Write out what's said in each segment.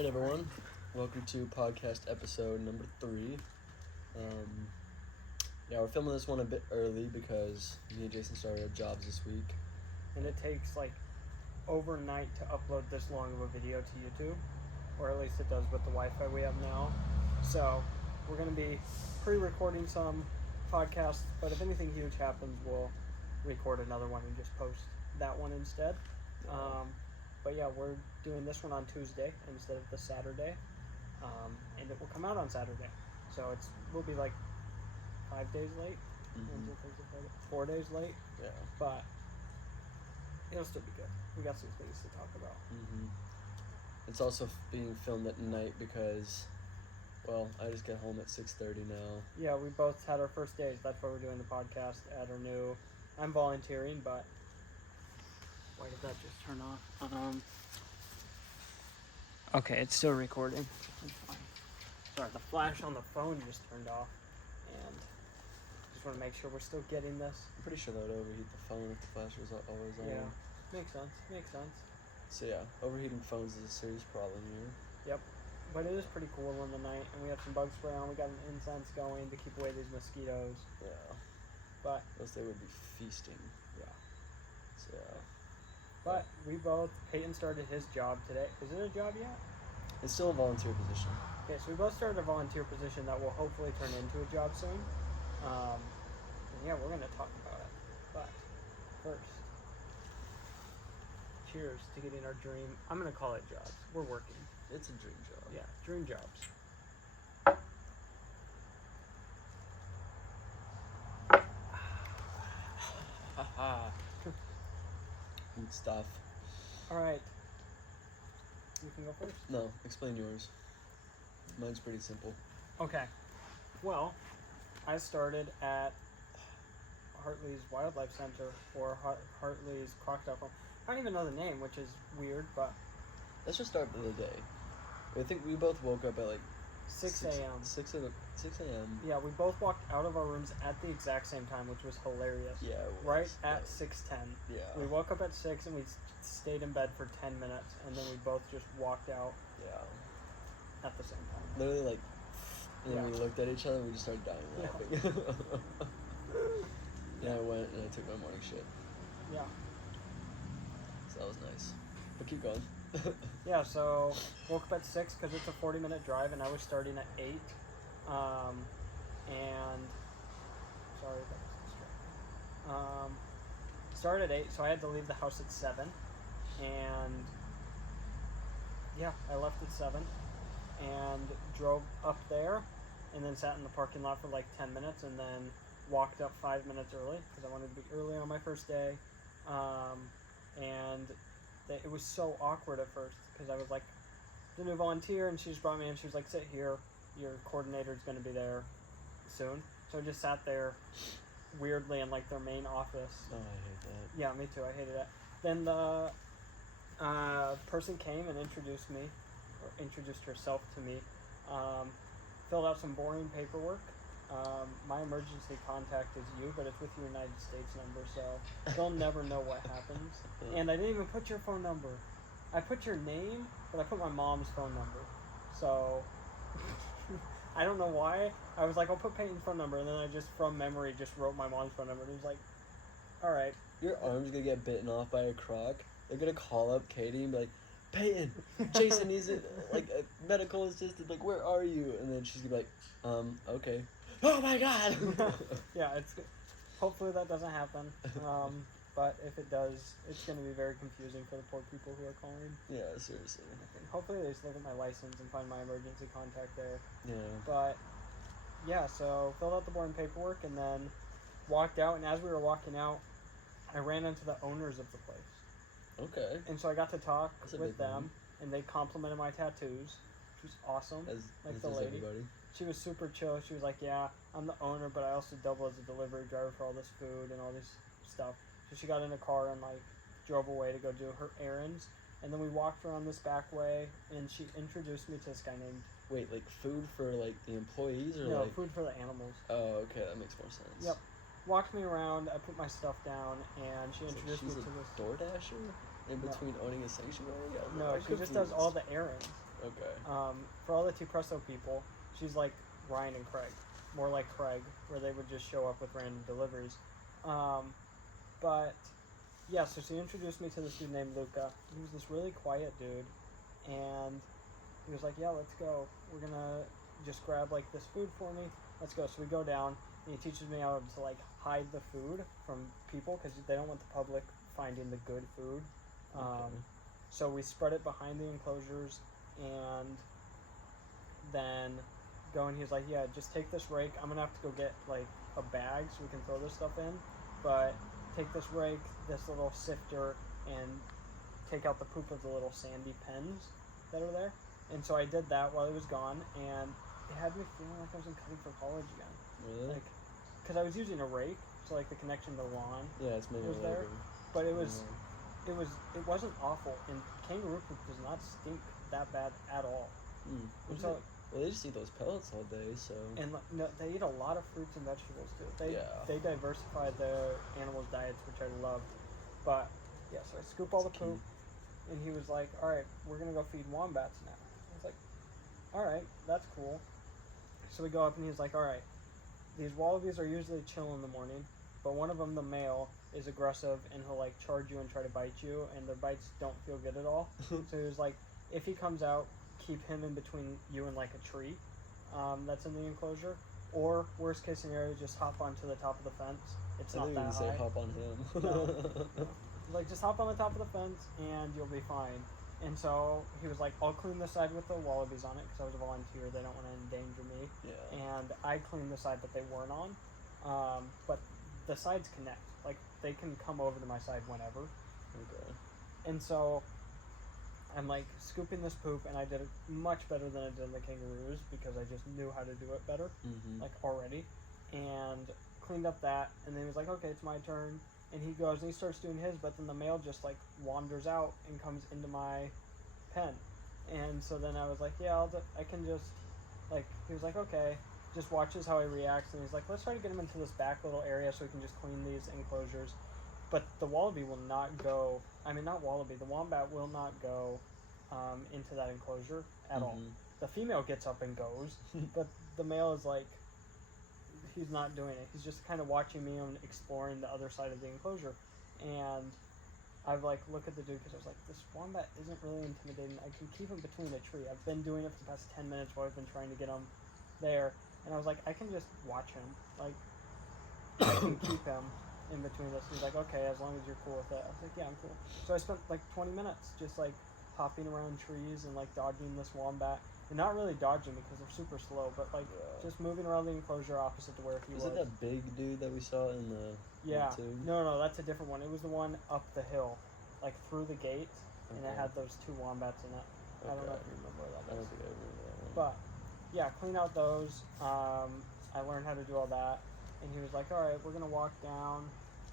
Alright, everyone. Welcome to podcast episode number 3. We're filming this one a bit early because me and Jason started our jobs this week. And it takes overnight to upload this long of a video to YouTube, or at least it does with the Wi-Fi we have now. So we're going to be pre-recording some podcasts, but if anything huge happens, we'll record another one and just post that one instead. But yeah, we're doing this one on Tuesday instead of the Saturday, and it will come out on Saturday. So we'll be 5 days late, 4 days late. Yeah. But it'll still be good. We got some things to talk about. It's also being filmed at night because, I just get home at 6:30 now. Yeah, we both had our first days. That's why we're doing the podcast at our new... I'm volunteering, but... Why did that just turn off? Okay, it's still recording. Sorry, the flash on the phone just turned off. And just want to make sure we're still getting this. I'm pretty sure that would overheat the phone if the flash was always on. Yeah, makes sense. So yeah, overheating phones is a serious problem here. Yep. But it is pretty cool in the night, and we have some bug spray on. We got an incense going to keep away these mosquitoes. Yeah. But else they would be feasting. Yeah. So yeah. But Peyton started his job today. Is it a job yet? It's still a volunteer position. Okay, so we both started a volunteer position that will hopefully turn into a job soon. And yeah, we're going to talk about it. But first, cheers to getting our dream. I'm going to call it jobs. We're working. It's a dream job. Yeah, dream jobs. Good stuff. Alright. You can go first? No, explain yours. Mine's pretty simple. Okay. Well, I started at Hartley's Wildlife Center, or Hartley's Crocodile Farm. I don't even know the name, which is weird, but... Let's just start with the day. I think we both woke up at 6 a.m. 6 a.m. Yeah, we both walked out of our rooms at the exact same time, which was hilarious. Yeah, it was. Right at 6:10. Yeah. We woke up at 6 and we stayed in bed for 10 minutes, and then we both just walked out. Yeah. At the same time. Literally, and then we looked at each other and we just started dying laughing. Yeah, I went and I took my morning shit. Yeah. So that was nice. But keep going. Yeah, so woke up at 6 because it's a 40-minute drive, and I was starting at 8. And sorry, that was distracting. Started at 8, so I had to leave the house at 7, and yeah, I left at 7 and drove up there, and then sat in the parking lot for 10 minutes, and then walked up 5 minutes early because I wanted to be early on my first day, and it was so awkward at first because I was the new volunteer, and she just brought me in. She was like, sit here, your coordinator's going to be there soon. So I just sat there weirdly in their main office. Oh, I hate that. Yeah, me too. I hated it. Then the person came and introduced herself to me, filled out some boring paperwork. My emergency contact is you, but it's with your United States number, so they'll never know what happens. And I didn't even put your phone number. I put your name, but I put my mom's phone number. So I don't know why. I was I'll put Peyton's phone number, and then I just, from memory, just wrote my mom's phone number. And it was all right. Your arm's gonna get bitten off by a croc. They're gonna call up Katie and be like, Peyton, Jason needs a medical assistant. Where are you? And then she's gonna be okay. Oh my god! Yeah, it's good. Hopefully that doesn't happen. But if it does, it's going to be very confusing for the poor people who are calling. Yeah, seriously. Hopefully they just look at my license and find my emergency contact there. Yeah. But, yeah, so filled out the boring paperwork and then walked out. And as we were walking out, I ran into the owners of the place. Okay. And so I got to talk with them, thing. and they complimented my tattoos, which was awesome. As the lady. Everybody. She was super chill. She was like, yeah, I'm the owner, but I also double as a delivery driver for all this food and all this stuff. So she got in a car and drove away to go do her errands. And then we walked around this back way, and she introduced me to this guy named... Wait, food for the employees or No, food for the animals. Oh, okay, that makes more sense. Yep. Walked me around, I put my stuff down, and she introduced me to this... DoorDasher? In between owning a sanctuary? No, she just does all the errands. Okay. For all the Tea Presto people, she's like Ryan and Craig, more like Craig, where they would just show up with random deliveries. But yeah, so she introduced me to this dude named Luca. He was this really quiet dude, and he was like, "Yeah, let's go. We're gonna just grab like this food for me. Let's go." So we go down, and he teaches me how to like hide the food from people because they don't want the public finding the good food. Okay. So we spread it behind the enclosures, and then go, and he's like, "Yeah, just take this rake. I'm gonna have to go get like a bag so we can throw this stuff in, but take this rake, this little sifter, and take out the poop of the little sandy pens that are there." And so I did that while he was gone, and it had me feeling like I was in cutting for college again. Really? Like, because I was using a rake, so like the connection to the lawn Yeah, it's maybe was a there, little but it was bit. it wasn't awful, and kangaroo poop does not stink that bad at all. And so, Well, they just eat those pellets all day, so. and no, they eat a lot of fruits and vegetables too. Yeah. They diversify the animals' diets, which I love. But yeah, so I scoop all the poop, and he was like, "All right, we're gonna go feed wombats now." I was like, "All right, that's cool." So we go up, and he's like, "All right, these wallabies are usually chill in the morning, but one of them, the male, is aggressive, and he'll like charge you and try to bite you, and the bites don't feel good at all." So he was like, "If he comes out, keep him in between you and like a tree that's in the enclosure, or worst case scenario, just hop onto the top of the fence. It's I not think that you say high. hop on him. No. Like just hop on the top of the fence and you'll be fine." And so he was like, "I'll clean the side with the wallabies on it because I was a volunteer. They don't want to endanger me." Yeah. And I cleaned the side that they weren't on, but the sides connect. Like they can come over to my side whenever. Okay. And so I'm like scooping this poop, and I did it much better than I did in the kangaroos because I just knew how to do it better, like already, and cleaned up that. And then he was like, "Okay, it's my turn." And he goes and he starts doing his, but then the male just like wanders out and comes into my pen. And so then I was like, "Yeah, I can just," like, he was like, "Okay," just watches how he reacts, and he's like, "Let's try to get him into this back little area so we can just clean these enclosures." But the wallaby will not go. I mean, not wallaby. The wombat will not go into that enclosure at all. The female gets up and goes, but the male is like, he's not doing it. He's just kind of watching me and exploring the other side of the enclosure. And I've like looked at the dude because I was like, this wombat isn't really intimidating. I can keep him between a tree. I've been doing it for the past 10 minutes while I've been trying to get him there. And I was like, I can just watch him. Like, I can keep him in between this. He's like, "Okay, as long as you're cool with it." I was like, "Yeah, I'm cool." So I spent like 20 minutes just like hopping around trees and like dodging this wombat. And not really dodging because they're super slow, but like just moving around the enclosure opposite to where he was. Is it that big dude that we saw in the Yeah. tube? No, that's a different one. It was the one up the hill, like through the gate, and it had those two wombats in it. I don't know if you remember I that. don't think I remember that one. But yeah, clean out those. I learned how to do all that, and he was like, "All right, we're gonna walk down.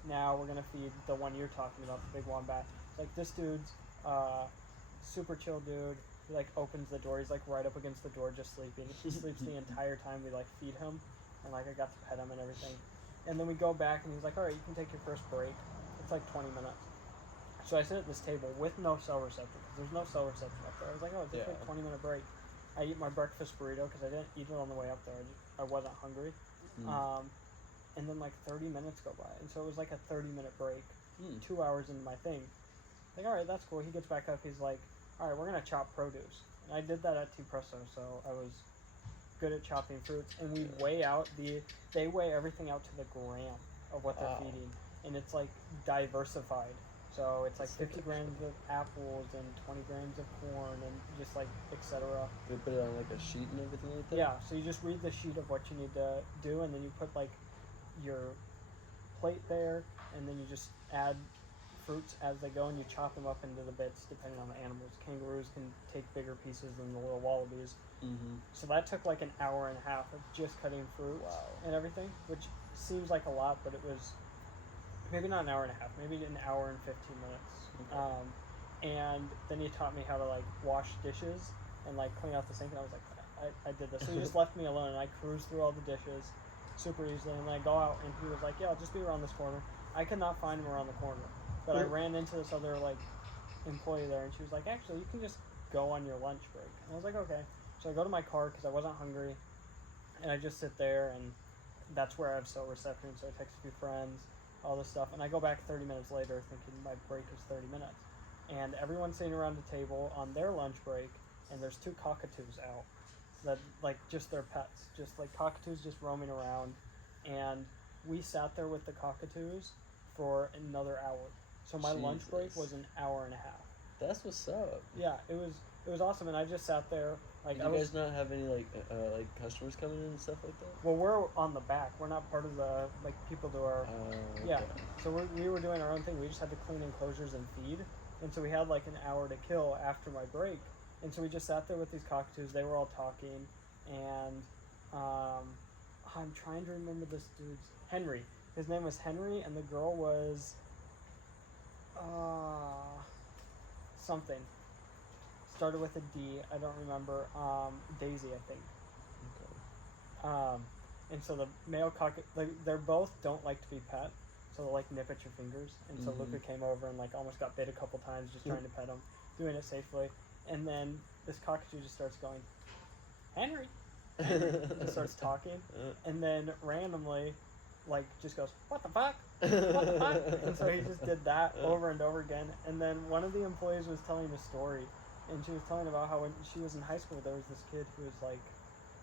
Now we're gonna feed the one you're talking about, the big wombat." Like this dude's super chill dude. He like opens the door. He's like right up against the door, just sleeping. He sleeps the entire time we like feed him, and like I got to pet him and everything. And then we go back, and he's like, "All right, you can take your first break. It's like 20 minutes." So I sit at this table with no cell receptor because there's no cell reception up there. I was like, "Oh, it's just like 20-minute break." I eat my breakfast burrito because I didn't eat it on the way up there. I wasn't hungry. And then like 30 minutes go by, and so it was like a 30-minute break. 2 hours into my thing, like, all right, that's cool. He gets back up. He's like, "All right, we're gonna chop produce." And I did that at Tea Presto, so I was good at chopping fruits. And we weigh out they weigh everything out to the gram of what they're feeding, and it's like diversified. So it's like 50 grams of apples and 20 grams of corn and just like etc. They put it on like a sheet and everything like that? Yeah, so you just read the sheet of what you need to do, and then you put like your plate there, and then you just add fruits as they go, and you chop them up into the bits depending on the animals. Kangaroos can take bigger pieces than the little wallabies. So that took like an hour and a half of just cutting fruit and everything, which seems like a lot, but it was maybe not an hour and a half, maybe an hour and 15 minutes. And then he taught me how to like wash dishes and like clean out the sink, and I was like, I did this. So he just left me alone, and I cruised through all the dishes super easily, and then I go out, and he was like, "Yeah, I'll just be around this corner." I could not find him around the corner, but I ran into this other like employee there, and she was like, actually, you can just go on your lunch break. And I was like, okay. So I go to my car because I wasn't hungry, and I just sit there, and that's where I have cell reception. So I text a few friends, all this stuff, and I go back 30 minutes later thinking my break is 30 minutes. And everyone's sitting around the table on their lunch break, and there's 2 cockatoos out. That, like, just their pets. Just, like, cockatoos just roaming around. And we sat there with the cockatoos for another hour. So my lunch break was an hour and a half. That's what's up. Yeah, it was awesome, and I just sat there. Like, Did you guys not have any like customers coming in and stuff like that? Well, we're on the back. We're not part of the like people do our. Okay. Yeah. So we were doing our own thing. We just had to clean enclosures and feed, and so we had like an hour to kill after my break, and so we just sat there with these cockatoos. They were all talking, and I'm trying to remember this dude's Henry. His name was Henry, and the girl was something. Started with a D. I don't remember. Daisy, I think. Okay. And so the male cockatoo, they're both don't like to be pet, so they'll like nip at your fingers. And so Luca came over and like almost got bit a couple times just trying to pet him, doing it safely. And then this cockatoo just starts going, Henry, and starts talking, and then randomly, like just goes, what the fuck? What the fuck? And so he just did that over and over again. And then one of the employees was telling a story, and she was telling about how when she was in high school, there was this kid who was like,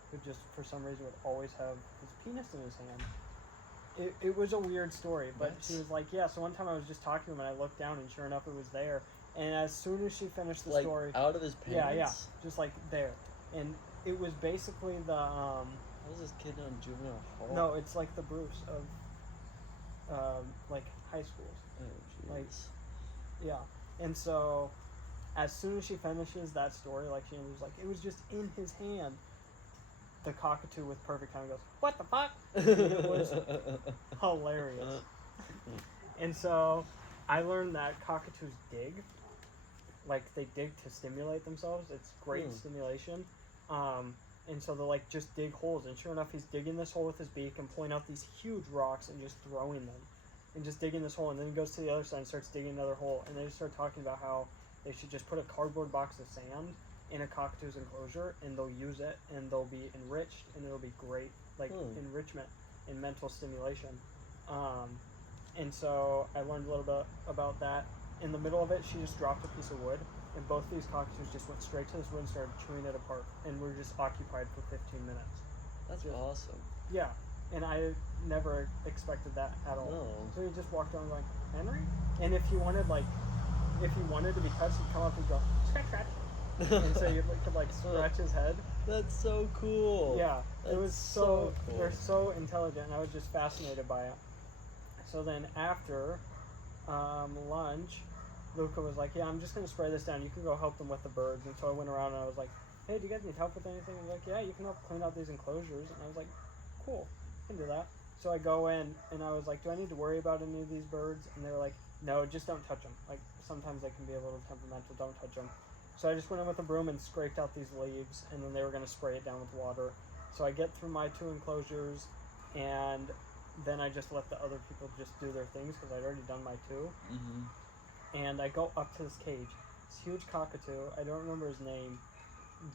who just for some reason would always have his penis in his hand. It was a weird story, but she was like, yeah, so one time I was just talking to him and I looked down and sure enough it was there. And as soon as she finished the like, story, out of his pants? Yeah, just like there. And it was basically the How is this kid on juvenile hall? no, it's like the Bruce of like high schools. Oh, jeez. Like, yeah. And so as soon as she finishes that story, like she was like, it was just in his hand. The cockatoo with perfect timing goes, what the fuck? And it was hilarious. And so I learned that cockatoos dig. Like they dig to stimulate themselves. It's great stimulation. And so they'll like just dig holes. And sure enough, he's digging this hole with his beak and pulling out these huge rocks and just throwing them. And just digging this hole. And then he goes to the other side and starts digging another hole. And they just start talking about how they should just put a cardboard box of sand in a cockatoo's enclosure, and they'll use it, and they'll be enriched, and it'll be great, like enrichment and mental stimulation. And so I learned a little bit about that. In the middle of it, she just dropped a piece of wood, and both these cockatoos just went straight to this wood and started chewing it apart, and we were just occupied for 15 minutes. That's awesome. Yeah, and I never expected that at all. No. So he just walked around going, Henry? And if he wanted to be touched, he'd come up and go, scratch, scratch. And so you could like scratch his head. That's so cool. Yeah, That's it was so cool. They're so intelligent, and I was just fascinated by it. So then after lunch, Luca was like, yeah, I'm just going to spray this down. You can go help them with the birds. And so I went around and I was like, hey, do you guys need help with anything? And he was like, yeah, you can help clean out these enclosures. And I was like, cool, I can do that. So I go in and I was like, do I need to worry about any of these birds? And they were like, no, just don't touch them. Like sometimes they can be a little temperamental, don't touch them. So I just went in with a broom and scraped out these leaves, and then they were going to spray it down with water. So I get through my 2 enclosures, and then I just let the other people just do their things because I'd already done my 2. And I go up to this cage. This huge cockatoo, I don't remember his name,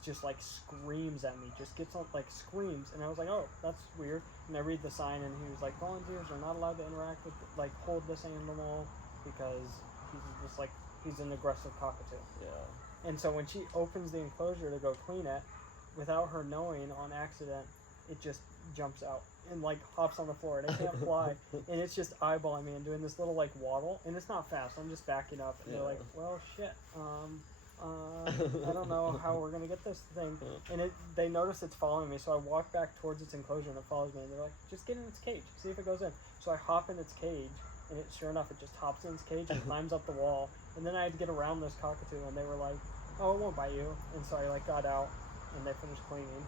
just like screams at me, just gets on, like screams. And I was like, oh, that's weird. And I read the sign, and he was like, volunteers are not allowed to interact with, like, hold this animal because he's just like, he's an aggressive cockatoo. Yeah. And so when she opens the enclosure to go clean it, without her knowing, on accident, it just jumps out and like hops on the floor, and it can't fly, and it's just eyeballing me and doing this little like waddle, and it's not fast. I'm just backing up, and they're like, well, shit. I don't know how we're gonna get this thing. And they notice it's following me, so I walk back towards its enclosure, and it follows me, and they're like, just get in its cage, see if it goes in. So I hop in its cage, and sure enough, it just hops in its cage and climbs up the wall. And then I had to get around this cockatoo, and they were like, oh, it won't bite you. And so I like got out, and they finished cleaning.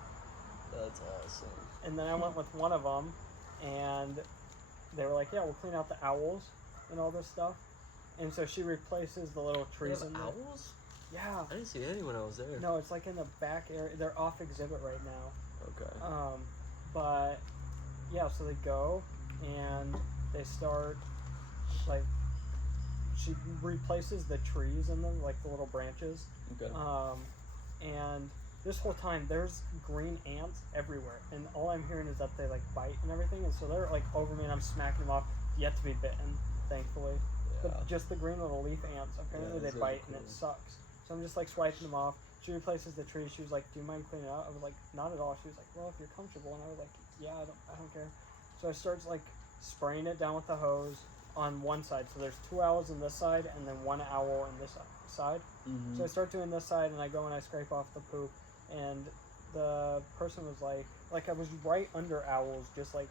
That's awesome. And then I went with one of them, and they were like, yeah, we'll clean out the owls and all this stuff. And so she replaces the little trees in there. Owls? Yeah. I didn't see any when I was there. No, it's like in the back area. They're off exhibit right now. Okay. But yeah, so they go and they start like she replaces the trees in them, like the little branches. Okay. And this whole time there's green ants everywhere, and all I'm hearing is that they like bite and everything, and so they're like over me, and I'm smacking them off, yet to be bitten, thankfully. Yeah. But just the green little leaf ants, apparently Yeah, they those are bite cool. and it sucks. So I'm just like swiping them off. She replaces the tree. She was like, "Do you mind cleaning it out?" I was like, "Not at all." She was like, "Well, if you're comfortable," and I was like, "Yeah, I don't care." So I started like spraying it down with the hose on one side. So there's 2 owls on this side and then 1 owl on this side. Mm-hmm. So I start doing this side and I go and I scrape off the poop, and the person was like I was right under owls, just like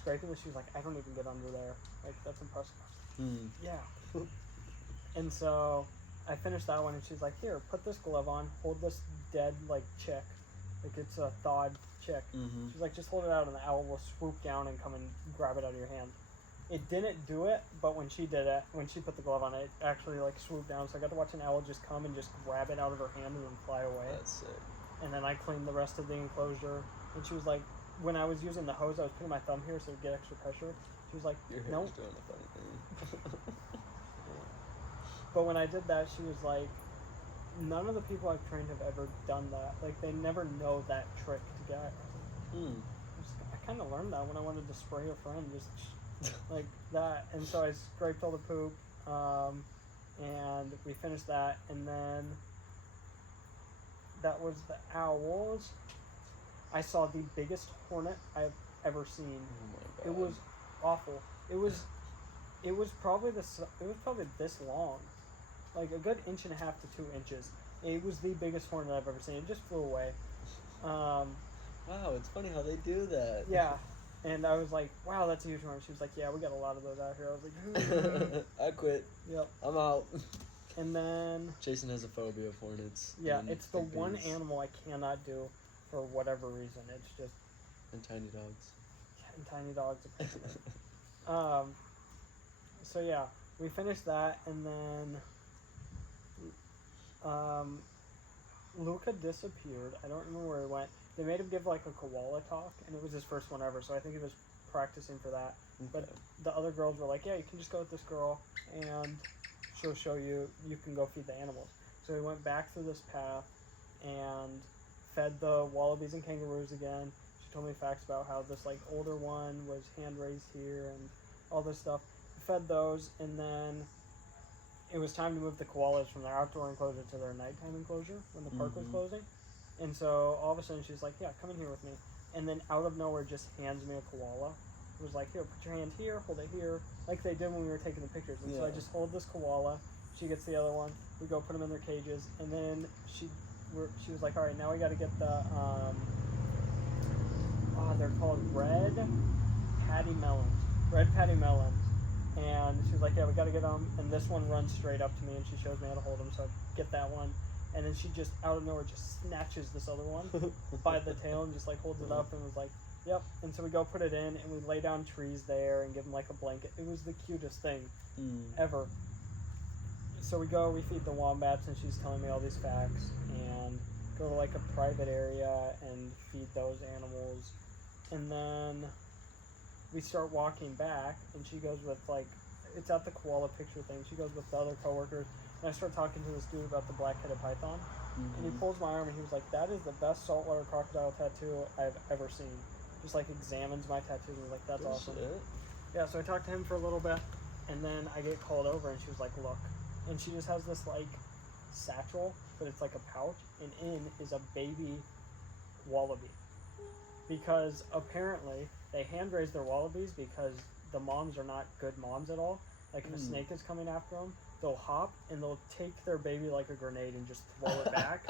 scraping this. She was like, "I don't even get under there. Like that's impressive." Yeah. And so I finished that one, and she's like, "Here, put this glove on. Hold this dead like chick, like it's a thawed chick." Mm-hmm. She's like, "Just hold it out, and the owl will swoop down and come and grab it out of your hand." It didn't do it, but when she did it, when she put the glove on it, it actually like swooped down. So I got to watch an owl just come and just grab it out of her hand and then fly away. That's sick. And then I cleaned the rest of the enclosure. And she was like, when I was using the hose, I was putting my thumb here so to get extra pressure. She was like, Your hair's "No." doing a funny thing. But when I did that, she was like, "None of the people I've trained have ever done that. Like, they never know that trick to get." I kind of learned that when I wanted to spray a friend, just like that. And so I scraped all the poop, and we finished that. And then that was the owls. I saw the biggest hornet I've ever seen. Oh my God. It was awful. It was probably this long, like a good 1.5 to 2 inches. It was the biggest hornet I've ever seen. It just flew away. Wow, it's funny how they do that. Yeah, and I was like, "Wow, that's a huge hornet." She was like, "Yeah, we got a lot of those out here." I was like, I quit. "Yep." I'm out. And then Jason has a phobia of hornets. yeah, and it's the big one bees animal I cannot do for whatever reason. It's just and tiny dogs. and tiny dogs. So yeah, we finished that, and then Luca disappeared. I don't remember where he went. They made him give like a koala talk, and it was his first one ever, so I think he was practicing for that. But Okay. the other girls were like, "Yeah, you can just go with this girl, and she'll show you. You can go feed the animals." So we went back through this path and fed the wallabies and kangaroos again. She told me facts about how this like older one was hand raised here and all this stuff. Fed those, and then it was time to move the koalas from their outdoor enclosure to their nighttime enclosure when the park was Mhm. closing. And so all of a sudden she's like, "Yeah, come in here with me." And then out of nowhere just hands me a koala. It was like, "Here, put your hand here, hold it here," like they did when we were taking the pictures. And so I Yeah. just hold this koala. She gets the other one. We go put them in their cages, and then she was like, "All right, now we got to get the they're called red patty melons. Red patty melons." And she was like, "Yeah, we got to get them." And this one runs straight up to me, and she shows me how to hold them. So I get that one, and then she just out of nowhere just snatches this other one by the tail and just like holds it up and was like, "Yep." And so we go put it in, and we lay down trees there and give them like a blanket. It was the cutest thing ever. So we feed the wombats, and she's telling me all these facts, and go to like a private area and feed those animals. And then we start walking back, and she goes with like, it's at the koala picture thing. She goes with the other coworkers, and I start talking to this dude about the black-headed python. And he pulls my arm, and he was like, "That is the best saltwater crocodile tattoo I've ever seen." Just like examines my tattoo and was like, "That's awesome." Shit. Yeah, so I talked to him for a little bit, and then I get called over, and she was like, "Look," and she just has this like satchel, but it's like a pouch, and in is a baby wallaby. Because apparently they hand raise their wallabies because the moms are not good moms at all. Like if a snake is coming after them, they'll hop and they'll take their baby like a grenade and just throw it back.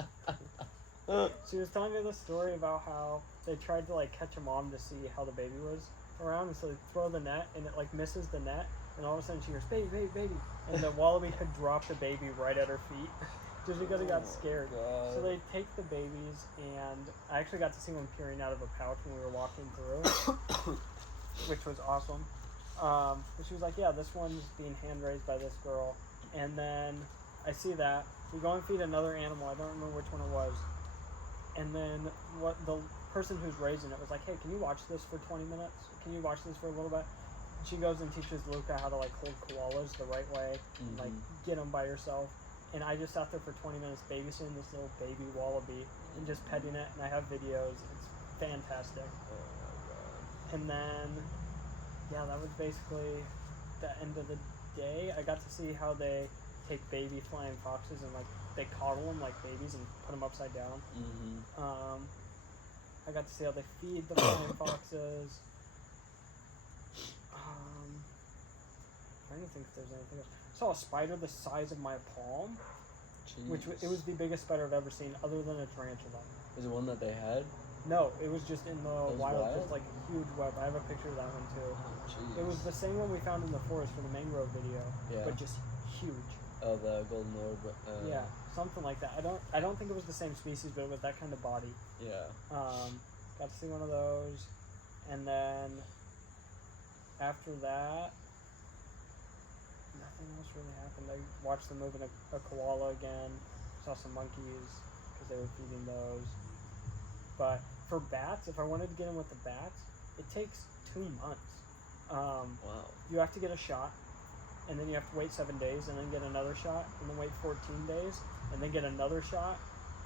She was telling me this story about how they tried to like catch a mom to see how the baby was around, and so they throw the net and it like misses the net, and all of a sudden she hears "baby, baby, baby," and the wallaby had dropped the baby right at her feet just because it got scared. God. So they take the babies, and I actually got to see one peering out of a pouch when we were walking through, which was awesome. And she was like, "Yeah, this one's being hand raised by this girl," and then I see that we go and feed another animal. I don't remember which one it was. And then what the person who's raising it was like, "Hey, can you watch this for 20 minutes? Can you watch this for a little bit?" she goes and teaches Luca how to like hold koalas the right way and like get them by yourself. And I just sat there for 20 minutes babysitting this little baby wallaby and just petting it. And I have videos. It's fantastic. Oh my god. And then, yeah, that was basically the end of the day. I got to see how they take baby flying foxes and like they coddle them like babies and put them upside down. I got to see how they feed the flying foxes. Trying to think if there's anything else. I saw a spider the size of my palm, which it was the biggest spider I've ever seen, other than a tarantula. Was it one that they had? No, it was just in the wild, wild? just like a huge web. I have a picture of that one too. Oh, jeez. It was the same one we found in the forest for the mangrove video, Yeah. but just huge. Oh, the golden orb. Yeah, something like that. I don't think it was the same species, but it was that kind of body. Yeah. Got to see one of those, and then after that, nothing else really happened. I watched them moving a koala again. Saw some monkeys because they were feeding those. But for bats, if I wanted to get in with the bats, it takes 2 months. Wow. You have to get a shot, and then you have to wait 7 days, and then get another shot, and then wait 14 days, and then get another shot,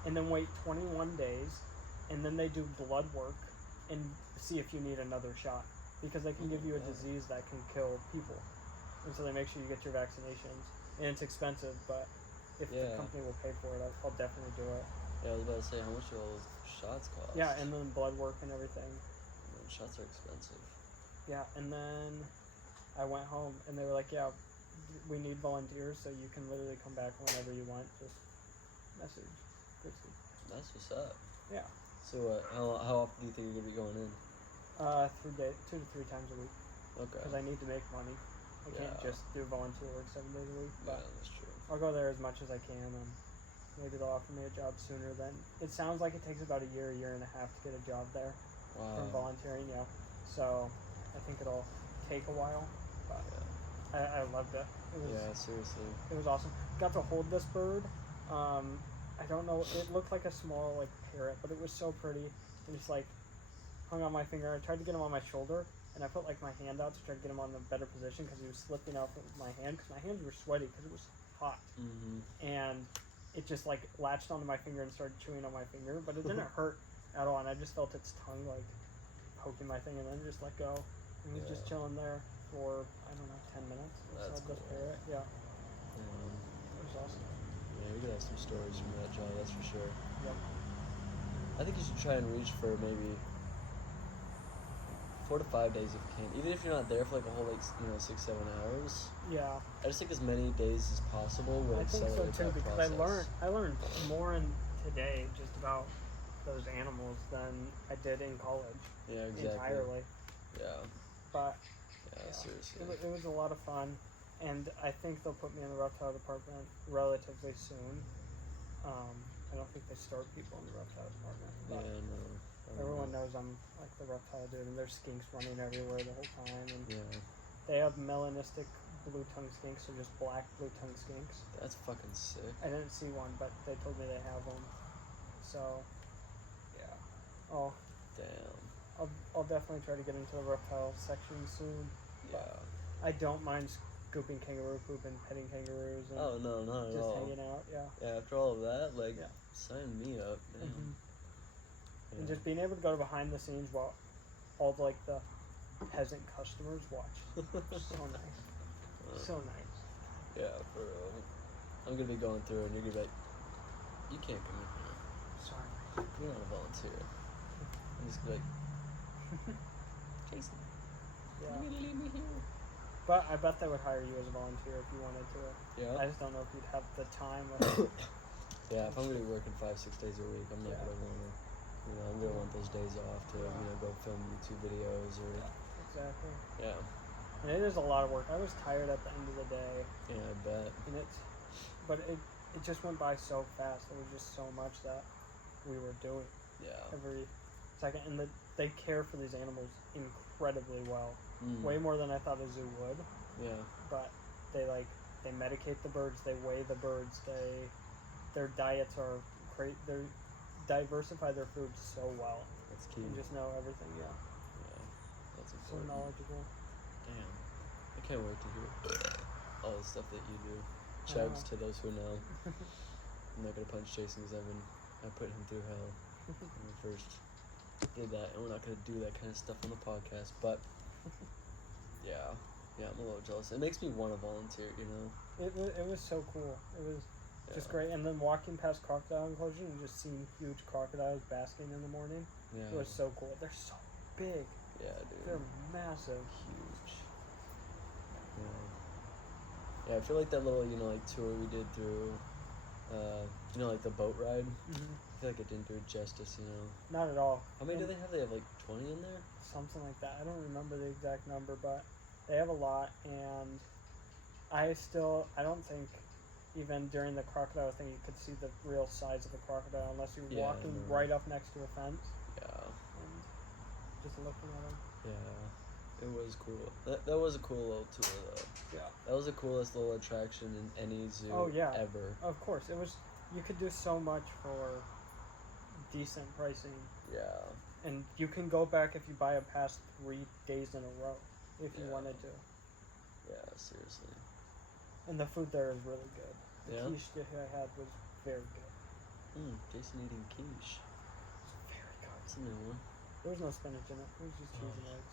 and then wait 21 days, and then they do blood work and see if you need another shot, because they can give you a disease that can kill people, and so they make sure you get your vaccinations, and it's expensive, but if the company will pay for it, I'll definitely do it. Yeah, I was about to say, how much do all those shots cost? Yeah, and then blood work and everything. Man, shots are expensive. Yeah, and then I went home, and they were like, yeah, we need volunteers, so you can literally come back whenever you want. Just message Christy. That's what's up. Yeah. So how often do you think you're going to be going in? 2 to 3 times a week. Okay. Because I need to make money. I can't just do volunteer work 7 days a week. But yeah, that's true. I'll go there as much as I can, and maybe they'll offer me a job sooner than... It sounds like it takes about a year and a half to get a job there from volunteering, yeah. So I think it'll take a while, but I loved it. Seriously. It was awesome. Got to hold this bird. I don't know, it looked like a small like parrot, but it was so pretty. It just like hung on my finger. I tried to get him on my shoulder, and I put like my hand out to try to get him on a better position because he was slipping out with my hand because my hands were sweaty because it was hot. And it just like latched onto my finger and started chewing on my finger, but it didn't hurt at all, and I just felt its tongue like poking my thing, and then just let go. And he was just chilling there for, I don't know, 10 minutes. That's cool. Parrot. Yeah. It was awesome. Yeah, we could have some stories from that job, that's for sure. Yep. I think you should try and reach for maybe 4 to 5 days if you can. Even if you're not there for like a whole 6-7 hours. Yeah. I just think as many days as possible will I think so accelerate too, that because process. I learned more in today just about those animals than I did in college. Yeah, exactly. Entirely. Yeah. But seriously. it was a lot of fun, and I think they'll put me in the reptile department relatively soon. I don't think they start people in the reptile department. But everyone knows I'm like the reptile dude, and there's skinks running everywhere the whole time. And they have melanistic blue-tongued skinks, or just black blue-tongued skinks. That's fucking sick. I didn't see one, but they told me they have them. So, yeah. Oh. Damn. I'll definitely try to get into the reptile section soon. Yeah. I don't mind scooping kangaroo poop and petting kangaroos and Oh no, not at just all. hanging out. Yeah. Yeah, after all of that, like, sign me up, man. Mm-hmm. And just being able to go behind the scenes while all the, like the peasant customers watch. So nice. So nice. Yeah, for real. I'm gonna be going through it, and you're gonna be like, you can't come in here. Sorry. You're not a volunteer. I'm just gonna be like, Jason, Yeah. you gonna leave me here? But I bet they would hire you as a volunteer if you wanted to. Yeah. I just don't know if you'd have the time. Or Yeah, if I'm gonna be working 5-6 days a week, I'm not gonna wanna. I'm gonna want those days off to go film YouTube videos or. Exactly. Yeah. And it is a lot of work. I was tired at the end of the day. Yeah, I bet. And but it just went by so fast. There was just so much that we were doing. Yeah. Every second, and they care for these animals incredibly well. Way more than I thought a zoo would. Yeah. But they medicate the birds. They weigh the birds. Their diets are great. They diversify their food so well. That's key. You just know everything. Yeah. Yeah. That's So important. knowledgeable. Damn. can't wait to hear all the stuff that you do. Chugs to those who know. I'm not gonna punch Jason because I put him through hell when we first did that, and we're not gonna do that kind of stuff on the podcast. But yeah, I'm a little jealous. It makes me want to volunteer, you know. It was so cool. It was just Yeah. great. And then walking past crocodile enclosure and just seeing huge crocodiles basking in the morning, Yeah. it was so cool. They're so big. Yeah, dude. They're massive. Huge. Yeah, I feel like that little, like tour we did through, like the boat ride. Mm-hmm. I feel like it didn't do it justice, you know. Not at all. How many And do they have? They have like 20 in there? something like that. I don't remember the exact number, but they have a lot. And I don't think even during the crocodile thing you could see the real size of the crocodile unless you're Yeah, walking no. right up next to a fence Yeah. and just looking at them. Yeah. It was cool. That was a cool little tour, though. Yeah. That was the coolest little attraction in any zoo ever. Of course, it was. You could do so much for decent pricing, Yeah. and you can go back if you buy a pass 3 days in a row if you Yeah. wanted to. Yeah, seriously. And the food there is really good. The Yeah? quiche that I had was very good. Jason eating quiche. It's very good. That's a new one. There was no spinach in it. It was just cheese and eggs.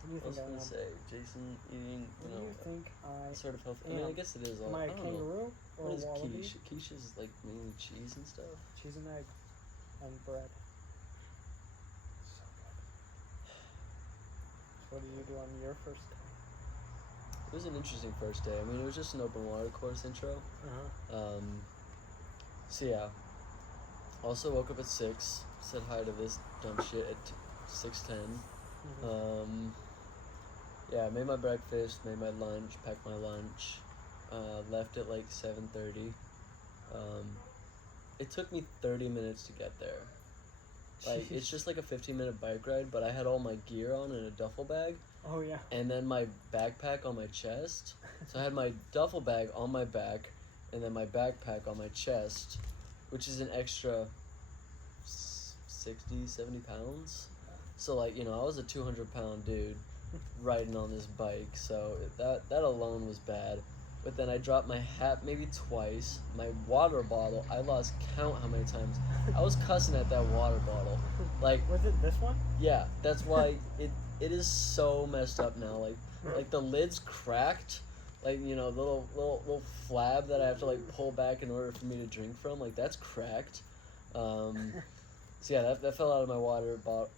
What do you I was think I gonna am? say, Jason eating, What do you think I sort of healthy. I mean, I am? guess it is all. Am I a don't know. kangaroo or What a is wallaby? quiche? Quiche is like mainly cheese and stuff. Cheese and egg and bread. So good. So what did you do on your first day? It was an interesting first day. I mean, it was just an open water course intro. So yeah. Also woke up at 6. Said hi to this dumb shit at 6:10. Yeah, made my breakfast, made my lunch, packed my lunch, left at like 7:30. It took me 30 minutes to get there. Like, it's just like a 15-minute bike ride, but I had all my gear on in a duffel bag, Oh yeah. and then my backpack on my chest. So I had my duffel bag on my back, and then my backpack on my chest, which is an extra 60, 70 pounds. So, like, I was a 200-pound dude riding on this bike, so that alone was bad. But then I dropped my hat maybe twice. My water bottle, I lost count how many times. I was cussing at that water bottle. Like, Was it this one? yeah, that's why it is so messed up now. Like the lid's cracked. Like, the little flab that I have to like pull back in order for me to drink from. Like, that's cracked. So yeah, that fell out of my water bottle.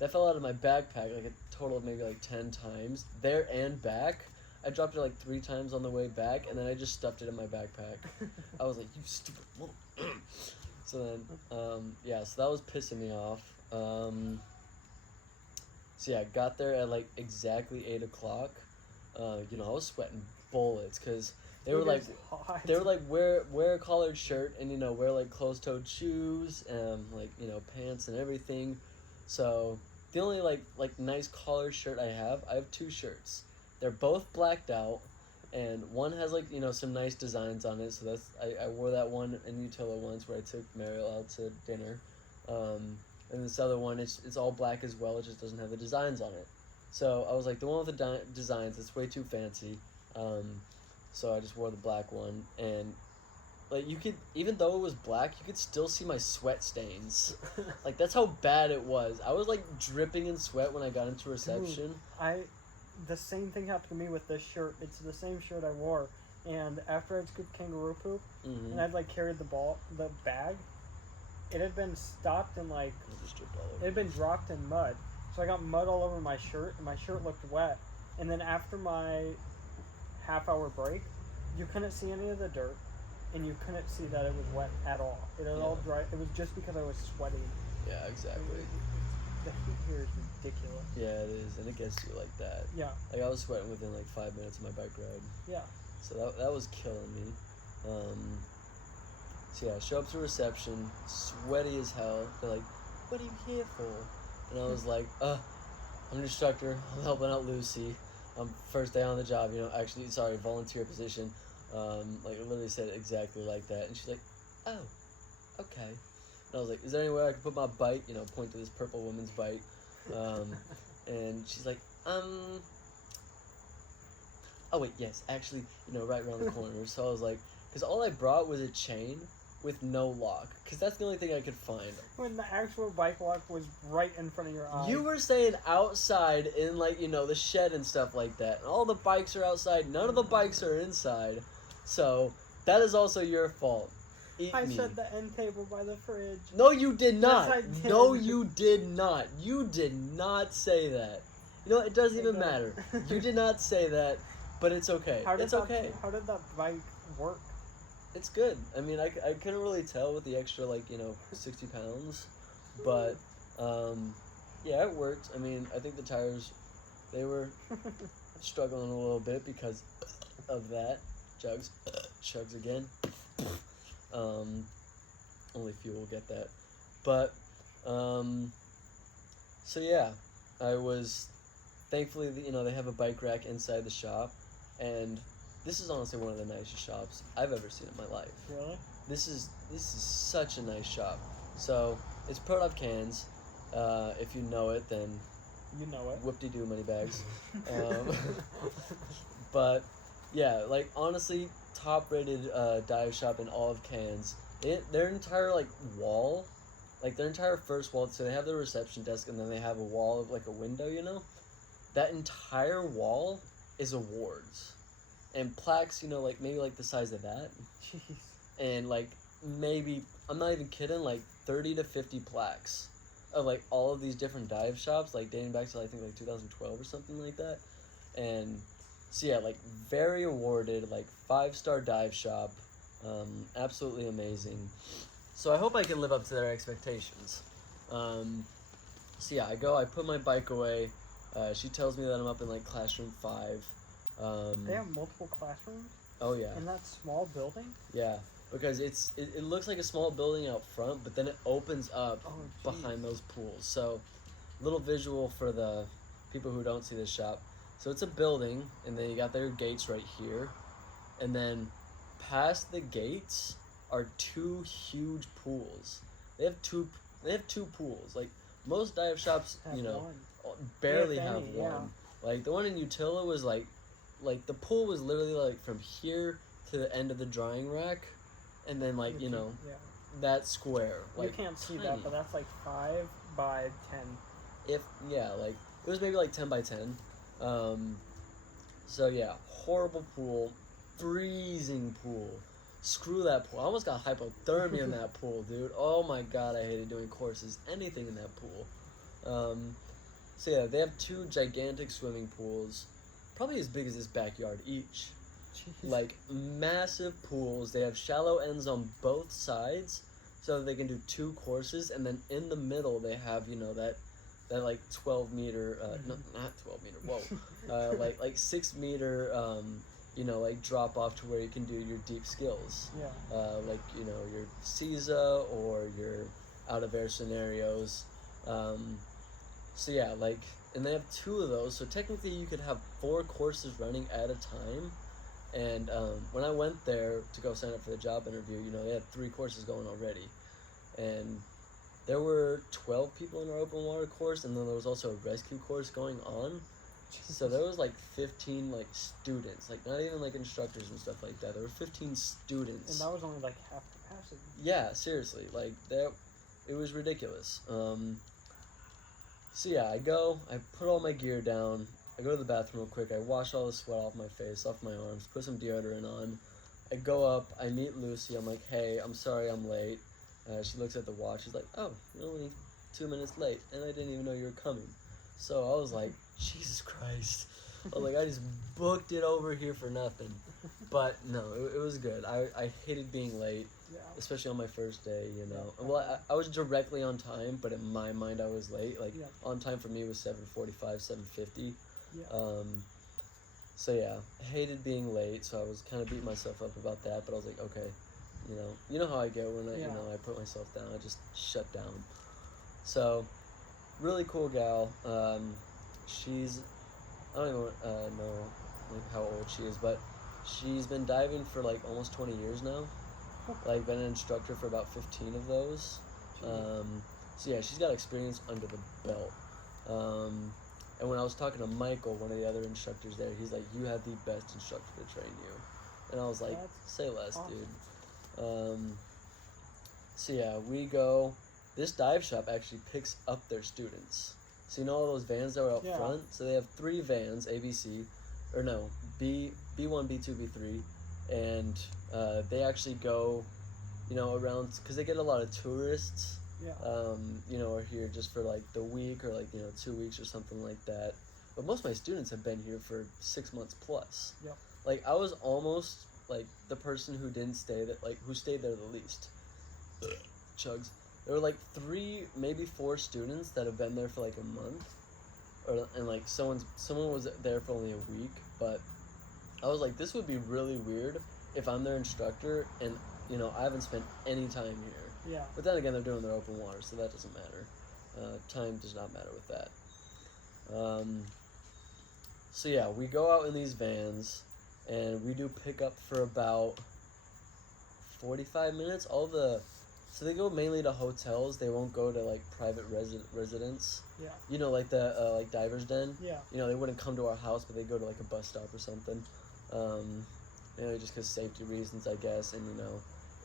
That fell out of my backpack like a total of maybe like 10 times there and back. I dropped it like 3 times on the way back, and then I just stuffed it in my backpack. I was like, you stupid little. So then, yeah, so that was pissing me off. So yeah, I got there at like exactly 8 o'clock. I was sweating bullets because they were like, wear a collared shirt and wear like closed-toed shoes and like pants and everything. So the only like nice collared shirt I have 2 shirts. They're both blacked out, and one has like some nice designs on it. So that's I wore that one in Utila once where I took Mariel out to dinner, and this other one it's all black as well. It just doesn't have the designs on it. So I was like, the one with the designs, it's way too fancy. So I just wore the black one, and like you could, even though it was black, you could still see my sweat stains. Like, that's how bad it was. I was like dripping in sweat when I got into reception. The same thing happened to me with this shirt. It's the same shirt I wore, and after I'd scooped kangaroo poop, and I'd like carried the bag, it had been stopped in like, it had been dropped in mud. So I got mud all over my shirt, and my shirt looked wet. And then after my half-hour break, you couldn't see any of the dirt, and you couldn't see that it was wet at all. It had all dry. It was just because I was sweating. Yeah, exactly. The heat here is ridiculous. Yeah, it is, and it gets you like that. Yeah. Like, I was sweating within like 5 minutes of my bike ride. Yeah. So that was killing me. So yeah, I show up to reception, sweaty as hell. They're like, "What are you here for?" And I was like, I'm an instructor. I'm helping out Lucy. First day on the job, actually, sorry, volunteer position. Like, I literally said it exactly like that. And she's like, "Oh, okay." And I was like, "Is there anywhere I can put my bike?" Point to this purple woman's bike. And she's like, oh wait, yes, actually, right around the corner. So I was like, because all I brought was a chain with no lock, because that's the only thing I could find. When the actual bike lock was right in front of your eye. You were saying outside in the shed and stuff like that. And all the bikes are outside. None of the bikes are inside. So that is also your fault. Eat I me. said the end table by the fridge. No, you did not. Yes, I did. No, you did not. You did not say that. You know, it doesn't even matter. You did not say that, but it's okay. It's okay. How did that bike work? It's good. I mean, I couldn't really tell with the extra, 60 pounds. But, yeah, it worked. I mean, I think the tires, they were struggling a little bit because of that. Chugs again. Only few will get that. But, so yeah, I was, thankfully, they have a bike rack inside the shop, and this is honestly one of the nicest shops I've ever seen in my life. Really? This is such a nice shop. So, it's Product Cans. If you know it, then you know it. Whoop-de-doo money bags. But, yeah, honestly, top-rated dive shop in all of Cairns. Their entire, wall, their entire first wall, so they have the reception desk, and then they have a wall of, a window, That entire wall is awards. And plaques, maybe, the size of that. Jeez. And, maybe, I'm not even kidding, 30 to 50 plaques of, all of these different dive shops, dating back to, I think, 2012 or something like that. And so, yeah, very awarded, 5-star dive shop. Absolutely amazing. So I hope I can live up to their expectations. So, yeah, I put my bike away. She tells me that I'm up in, classroom 5. They have multiple classrooms? Oh, yeah. In that small building? Yeah, because it looks like a small building out front, but then it opens up behind those pools. So, little visual for the people who don't see this shop. So it's a building, and then you got their gates right here, and then past the gates are 2 huge pools. They have two pools. Most dive shops, One. barely If any, have one. The one in Utila was the pool was literally from here to the end of the drying rack, and then that square. You can't see tiny. that, but that's 5 by 10. It was maybe 10 by 10. So yeah, horrible pool, freezing pool. Screw that pool. I almost got hypothermia in that pool, dude. Oh my god, I hated doing courses, anything in that pool. So yeah, they have 2 gigantic swimming pools, probably as big as this backyard each. Jeez. Massive pools. They have shallow ends on both sides, so that they can do 2 courses, and then in the middle they have that 12 meter, no, not 12 meter, whoa, 6 meter, drop off to where you can do your deep skills. Yeah. Your CISA or your out of air scenarios. So yeah, and they have 2 of those, so technically you could have 4 courses running at a time. And when I went there to go sign up for the job interview, they had 3 courses going already. And there were 12 people in our open water course, and then there was also a rescue course going on. So there was 15 students, not even instructors and stuff like that. There were 15 students. And that was only half capacity. Yeah, seriously, it was ridiculous. So yeah, I put all my gear down, I go to the bathroom real quick, I wash all the sweat off my face, off my arms, put some deodorant on, I go up, I meet Lucy, I'm like, hey, I'm sorry I'm late. She looks at the watch, she's like, oh, you're only 2 minutes late, and I didn't even know you were coming. So I was like, Jesus Christ. I was like, I just booked it over here for nothing. But no, it was good. I hated being late. Yeah. Especially on my first day, Well, I was directly on time, but in my mind I was late. On time for me was 7:45, 7:50. Yeah. So yeah, I hated being late, so I was kind of beating myself up about that, but I was like, okay, you know how I get when I put myself down, I just shut down. So, really cool gal. She's, I don't even know how old she is, but she's been diving for almost 20 years now. Been an instructor for about 15 of those. So yeah, she's got experience under the belt. And when I was talking to Michael, one of the other instructors there, he's like, "You have the best instructor to train you," and I was like, That's "Say less, awesome. dude." So yeah, we go. This dive shop actually picks up their students. So you know all those vans that were out Yeah. front. So they have 3 vans, ABC, or no, B1, B2, B3, and they actually go, around because they get a lot of tourists. Yeah. Are here just for like the week or like 2 weeks or something like that. But most of my students have been here for 6 months plus. Yep. Like I was almost like the person who didn't stay that who stayed there the least. Chugs. There were like 3, maybe 4 students that have been there for like a month, and like someone was there for only a week. But I was like, this would be really weird if I'm their instructor and I haven't spent any time here. Yeah. But then again, they're doing their open water, so that doesn't matter. Time does not matter with that. So yeah, we go out in these vans, and we do pick up for about 45 minutes. So they go mainly to hotels. They won't go to like private residents. Yeah. Like the like Divers Den. Yeah. They wouldn't come to our house, but they go to like a bus stop or something. Just because safety reasons, I guess. And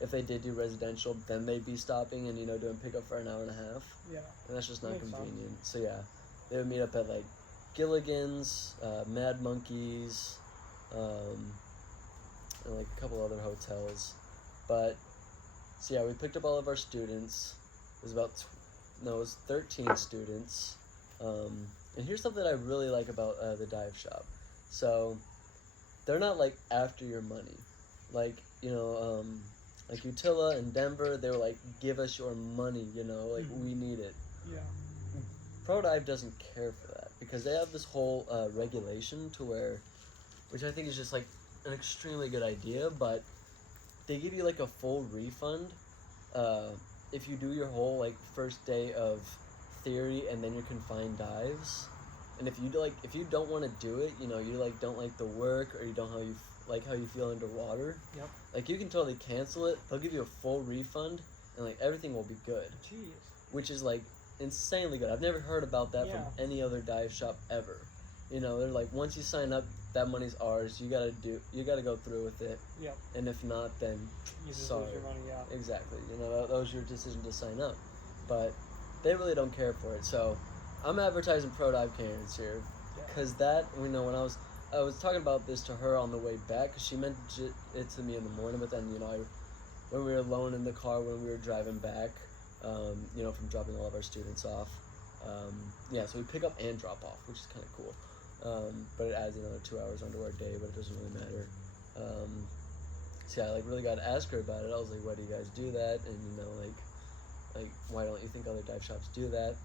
if they did do residential, then they'd be stopping and doing pickup for an hour and a half. Yeah. And that's just not Makes convenient. So yeah, they would meet up at like Gilligan's, Mad Monkeys, and like a couple other hotels. But so yeah, we picked up all of our students. It was it was 13 students. And here's something I really like about the dive shop. So they're not like after your money, like like Utila and Denver. They were like, give us your money, like we need it. Yeah. Pro Dive doesn't care for that because they have this whole regulation to where, which I think is just like an extremely good idea, but they give you like a full refund if you do your whole like first day of theory and then your confined dives. And if you don't want to do it, you like don't like the work or you don't like how you feel underwater. Yep. Like you can totally cancel it. They'll give you a full refund and like everything will be good. Jeez. Which is like insanely good. I've never heard about that from any other dive shop ever. They're like, once you sign up, that money's ours. You gotta go through with it. Yep. And if not, then You just sorry. lose your money. Yeah. Exactly. That was your decision to sign up, but they really don't care for it. So I'm advertising Pro Dive Cairns here, because that when I was talking about this to her on the way back, because she mentioned it to me in the morning, but then when we were alone in the car when we were driving back, from dropping all of our students off, so we pick up and drop off, which is kind of cool. But it adds another 2 hours onto our day, but it doesn't really matter. So yeah, I really got to ask her about it. I was like, why do you guys do that? And like why don't you think other dive shops do that?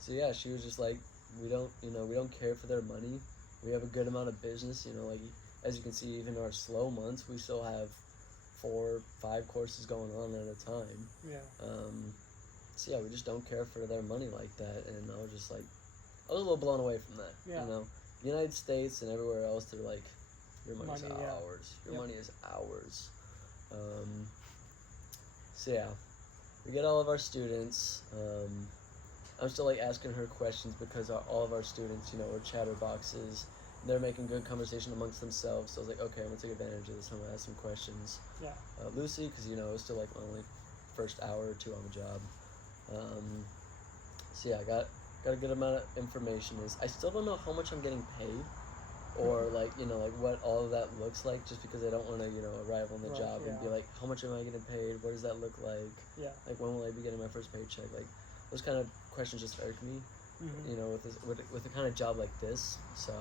So yeah, she was just like, we don't care for their money. We have a good amount of business. Like as you can see, even our slow months, we still have 4, 5 courses going on at a time. Yeah. So yeah, we just don't care for their money like that, and I was just like, I was a little blown away from that. Yeah. United States and everywhere else, they're like, your money's Money, yeah. ours. Your money is ours. So yeah, we get all of our students. I'm still asking her questions because all of our students, are chatterboxes. They're making good conversation amongst themselves. So I was like, okay, I'm gonna take advantage of this. I'm gonna ask some questions. Yeah. Lucy, because it was still my only first hour or 2 on the job. So yeah, I got a good amount of information. I still don't know how much I'm getting paid, or what all of that looks like. Just because I don't want to arrive on the job and be like, how much am I getting paid? What does that look like? Yeah. When will I be getting my first paycheck? Those kind of questions just irk me. Mm-hmm. With a kind of job like this. So.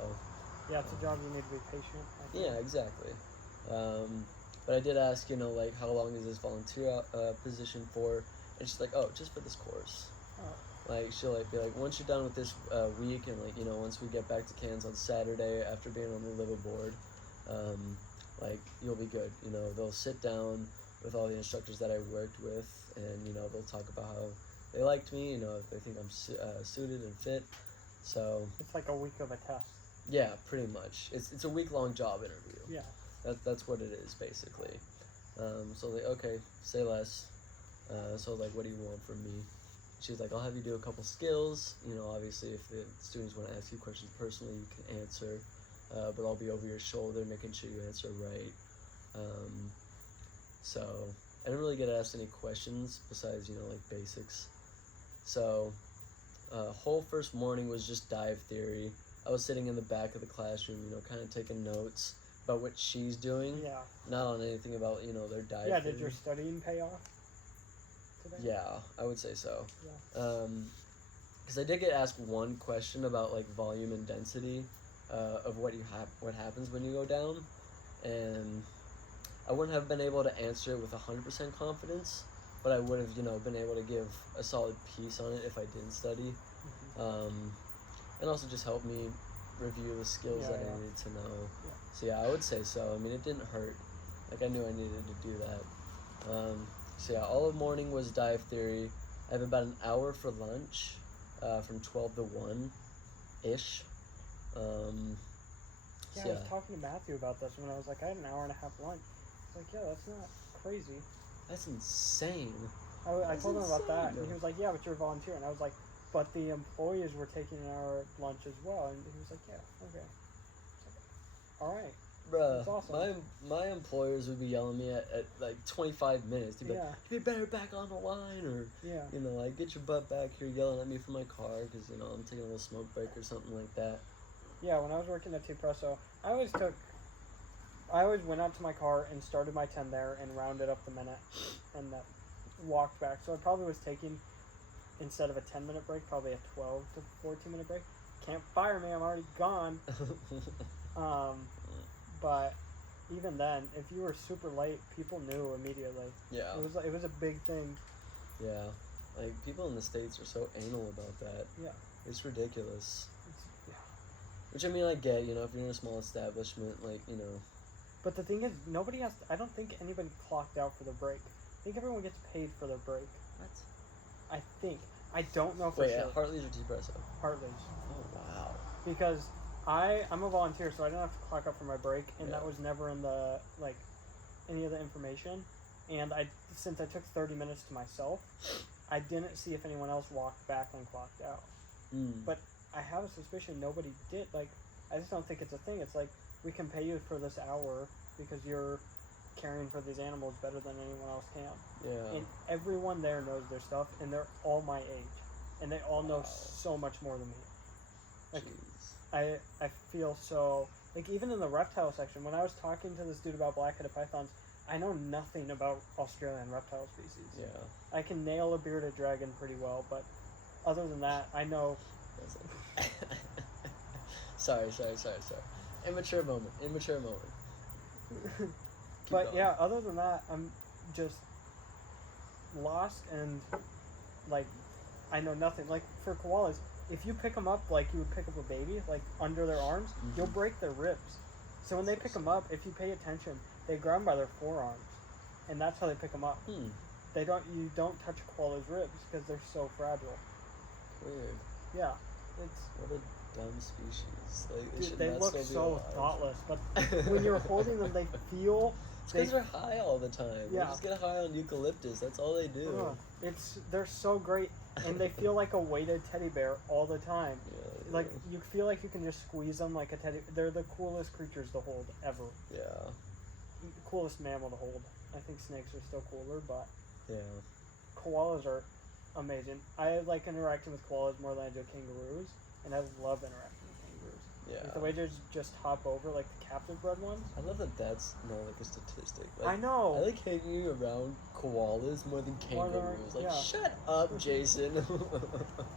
Yeah, it's a job you need to be patient. Yeah, exactly. But I did ask, how long is this volunteer position for? And she's like, oh, just for this course. Oh. She'll be like, once you're done with this week, and once we get back to Cairns on Saturday after being on the liveaboard, you'll be good. They'll sit down with all the instructors that I worked with, and they'll talk about how they liked me. If they think I'm suited and fit. So it's like a week of a test. Yeah, pretty much. It's a week-long job interview. Yeah. That's what it is, basically. So okay, say less. So what do you want from me? she's like, I'll have you do a couple skills. You know, obviously, if the students want to ask you questions personally, you can answer. But I'll be over your shoulder, making sure you answer right. So I didn't really get asked any questions besides, you know, like basics. So whole first morning was just dive theory. I was sitting in the back of the classroom, you know, kind of taking notes about what she's doing. Yeah. Not on anything about, you know, their dive Yeah, theory. did your studying pay off today? Yeah, I would say so. Yeah. Because I did get asked one question about like volume and density of what happens when you go down, and I wouldn't have been able to answer it with 100% confidence, but I would have, you know, been able to give a solid piece on it if I didn't study, and also just help me review the skills that I needed to know. Yeah. So yeah, I would say so. I mean, it didn't hurt. Like I knew I needed to do that. So yeah, all of morning was dive theory. I have about an hour for lunch, from 12 to 1-ish. Yeah, So I was talking to Matthew about this when I was like, I had an hour and a half lunch. I was like, yeah, that's not crazy. That's insane. I That's told him about that, insane. and he was like, yeah, but you're a volunteer. And I was like, but the employees were taking an hour lunch as well. And he was like, yeah, okay. All right. Bruh, That's awesome. my employers would be yelling at me at like 25 minutes. They'd be like, Yeah. you better back on the line, or, Yeah. you know, like, get your butt back here yelling at me from my car because, you know, I'm taking a little smoke break or something like that. Yeah, when I was working at T-Presso, I always went out to my car and started my 10 there and rounded up the minute and walked back. So I probably was taking, instead of a 10-minute break, probably a 12 to 14-minute break. Can't fire me, I'm already gone. But even then, if you were super late, people knew immediately. Yeah. It was a big thing. Yeah. Like, people in the States are so anal about that. Yeah. It's ridiculous. Yeah. Which, I mean, I get, you know, if you're in a small establishment, like, you know. But the thing is, I don't think anybody clocked out for their break. I think everyone gets paid for their break. What? I think. I don't know for Wait, sure. at Hartley's or T-Presso? Hartley's. Oh, wow. Because I'm a volunteer, so I didn't have to clock out for my break, and Yeah. that was never in the, like, any of the information. And since I took 30 minutes to myself, I didn't see if anyone else walked back and clocked out. But I have a suspicion nobody did. Like, I just don't think it's a thing. It's like, we can pay you for this hour because you're caring for these animals better than anyone else can. Yeah. And everyone there knows their stuff, and they're all my age. And they all know so much more than me. Like, Jeez. I feel so... Like, even in the reptile section, when I was talking to this dude about black-headed pythons, I know nothing about Australian reptile species. Yeah. I can nail a bearded dragon pretty well, but other than that, I know... Sorry. Immature moment. But going. yeah, other than that, I'm just lost and, like, I know nothing. Like, for koalas, if you pick them up like you would pick up a baby, like, under their arms, you'll break their ribs. So when they pick them up, if you pay attention, they grab them by their forearms, and that's how they pick them up. You don't touch a koala's ribs because they're so fragile. Weird. Yeah, What a dumb species. Like, dude, should they not look still be so alive. thoughtless, but when you're holding them, they feel... It's because they're high all the time. Yeah. They just get high on eucalyptus. That's all they do. They're so great, and they feel like a weighted teddy bear all the time. Yeah, Like, you feel like you can just squeeze them like a teddy. They're the coolest creatures to hold ever. Yeah. Coolest mammal to hold. I think snakes are still cooler, but Yeah. koalas are amazing. I like interacting with koalas more than I do kangaroos, and I love interacting with kangaroos. Yeah. Like the way they just hop over, like the captive bred ones. I love that that's not like a statistic. Like, I know. I like hanging around koalas more than kangaroos. Like, yeah. shut up, Jason.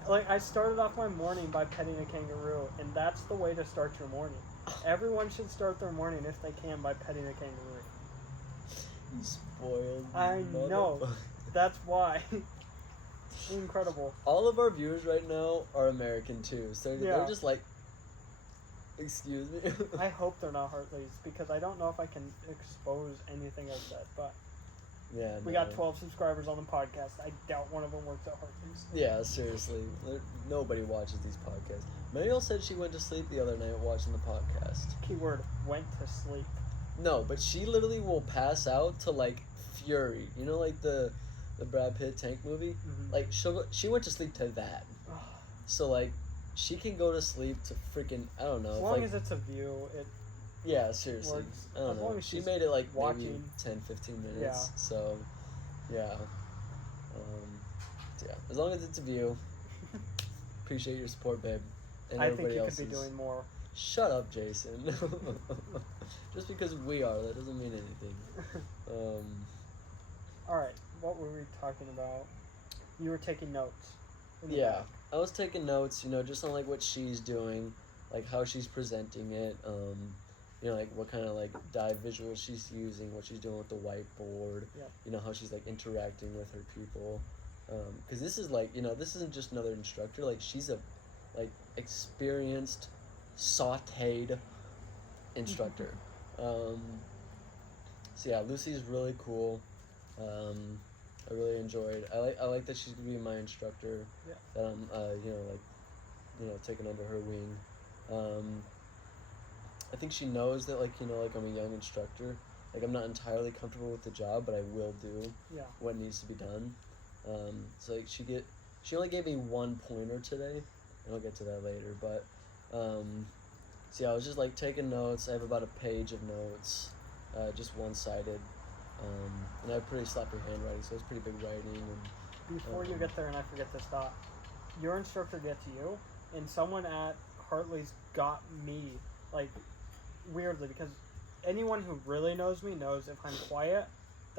Like, I started off my morning by petting a kangaroo, and that's the way to start your morning. Everyone should start their morning, if they can, by petting a kangaroo. You spoiled. I know. motherfucker. That's why. Incredible. All of our viewers right now are American too, so Yeah. they're just like, excuse me. I hope they're not Hartleys, because I don't know if I can expose anything I've said, but Yeah. we got 12 subscribers on the podcast. I doubt one of them works at Hartleys. Yeah, seriously. Nobody watches these podcasts. Mariel said she went to sleep the other night watching the podcast. Keyword, went to sleep. No, but she literally will pass out to like Fury. You know, like the the Brad Pitt tank movie. Mhm. Like she went to sleep to that. So like, she can go to sleep to freaking I don't know. As if, long like, as it's a view, it yeah, seriously. works. I don't As know. long as She she's made it like maybe watching. 10, 15 minutes. Yeah. So, yeah. So yeah. As long as it's a view. Appreciate your support, babe. And I think everybody you else's. could be doing more. Shut up, Jason. Just because we are, that doesn't mean anything. All right, what were we talking about? You were taking notes. in the Yeah, back. I was taking notes, just on like what she's doing, like how she's presenting it, like what kind of like dive visuals she's using, what she's doing with the whiteboard, Yep. how she's like interacting with her people, because this is like this isn't just another instructor, like she's a like experienced, sautéed instructor. So yeah, Lucy's really cool. I really enjoyed. I like that she's gonna be my instructor. Yeah. That I'm taking under her wing. I think she knows that like I'm a young instructor. Like I'm not entirely comfortable with the job, but I will do what needs to be done. So like she only gave me 1 pointer today, and I'll get to that later. But so yeah, I was just like taking notes. I have about a page of notes, just one-sided. And I have pretty sloppy handwriting, so it's pretty big writing. And Before you get there, and I forget this thought, your instructor gets you, and someone at Hartley's got me, like, weirdly, because anyone who really knows me knows if I'm quiet,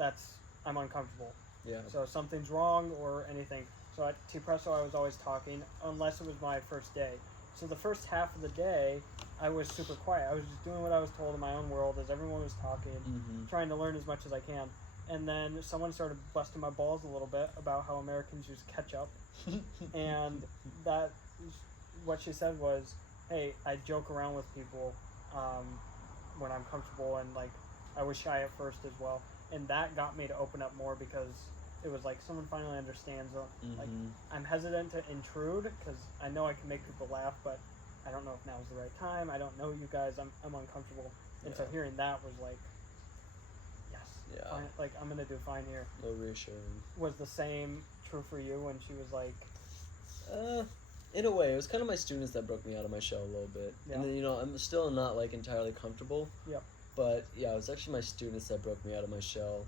I'm uncomfortable. yeah. So if something's wrong or anything. So at T Presso, I was always talking, unless it was my first day. So the first half of the day, I was super quiet. I was just doing what I was told in my own world as everyone was talking, trying to learn as much as I can. And then someone started busting my balls a little bit about how Americans use ketchup. And what she said was, hey, I joke around with people when I'm comfortable, and like I was shy at first as well. And that got me to open up more, because it was like someone finally understands. Like I'm hesitant to intrude because I know I can make people laugh, but I don't know if now's the right time. I don't know you guys. I'm uncomfortable, and so hearing that was like, yes, fine, like I'm gonna do fine here. No reassuring. Was the same true for you when she was like? In a way, it was kind of my students that broke me out of my shell a little bit, and then I'm still not like entirely comfortable. Yep. But yeah, it was actually my students that broke me out of my shell.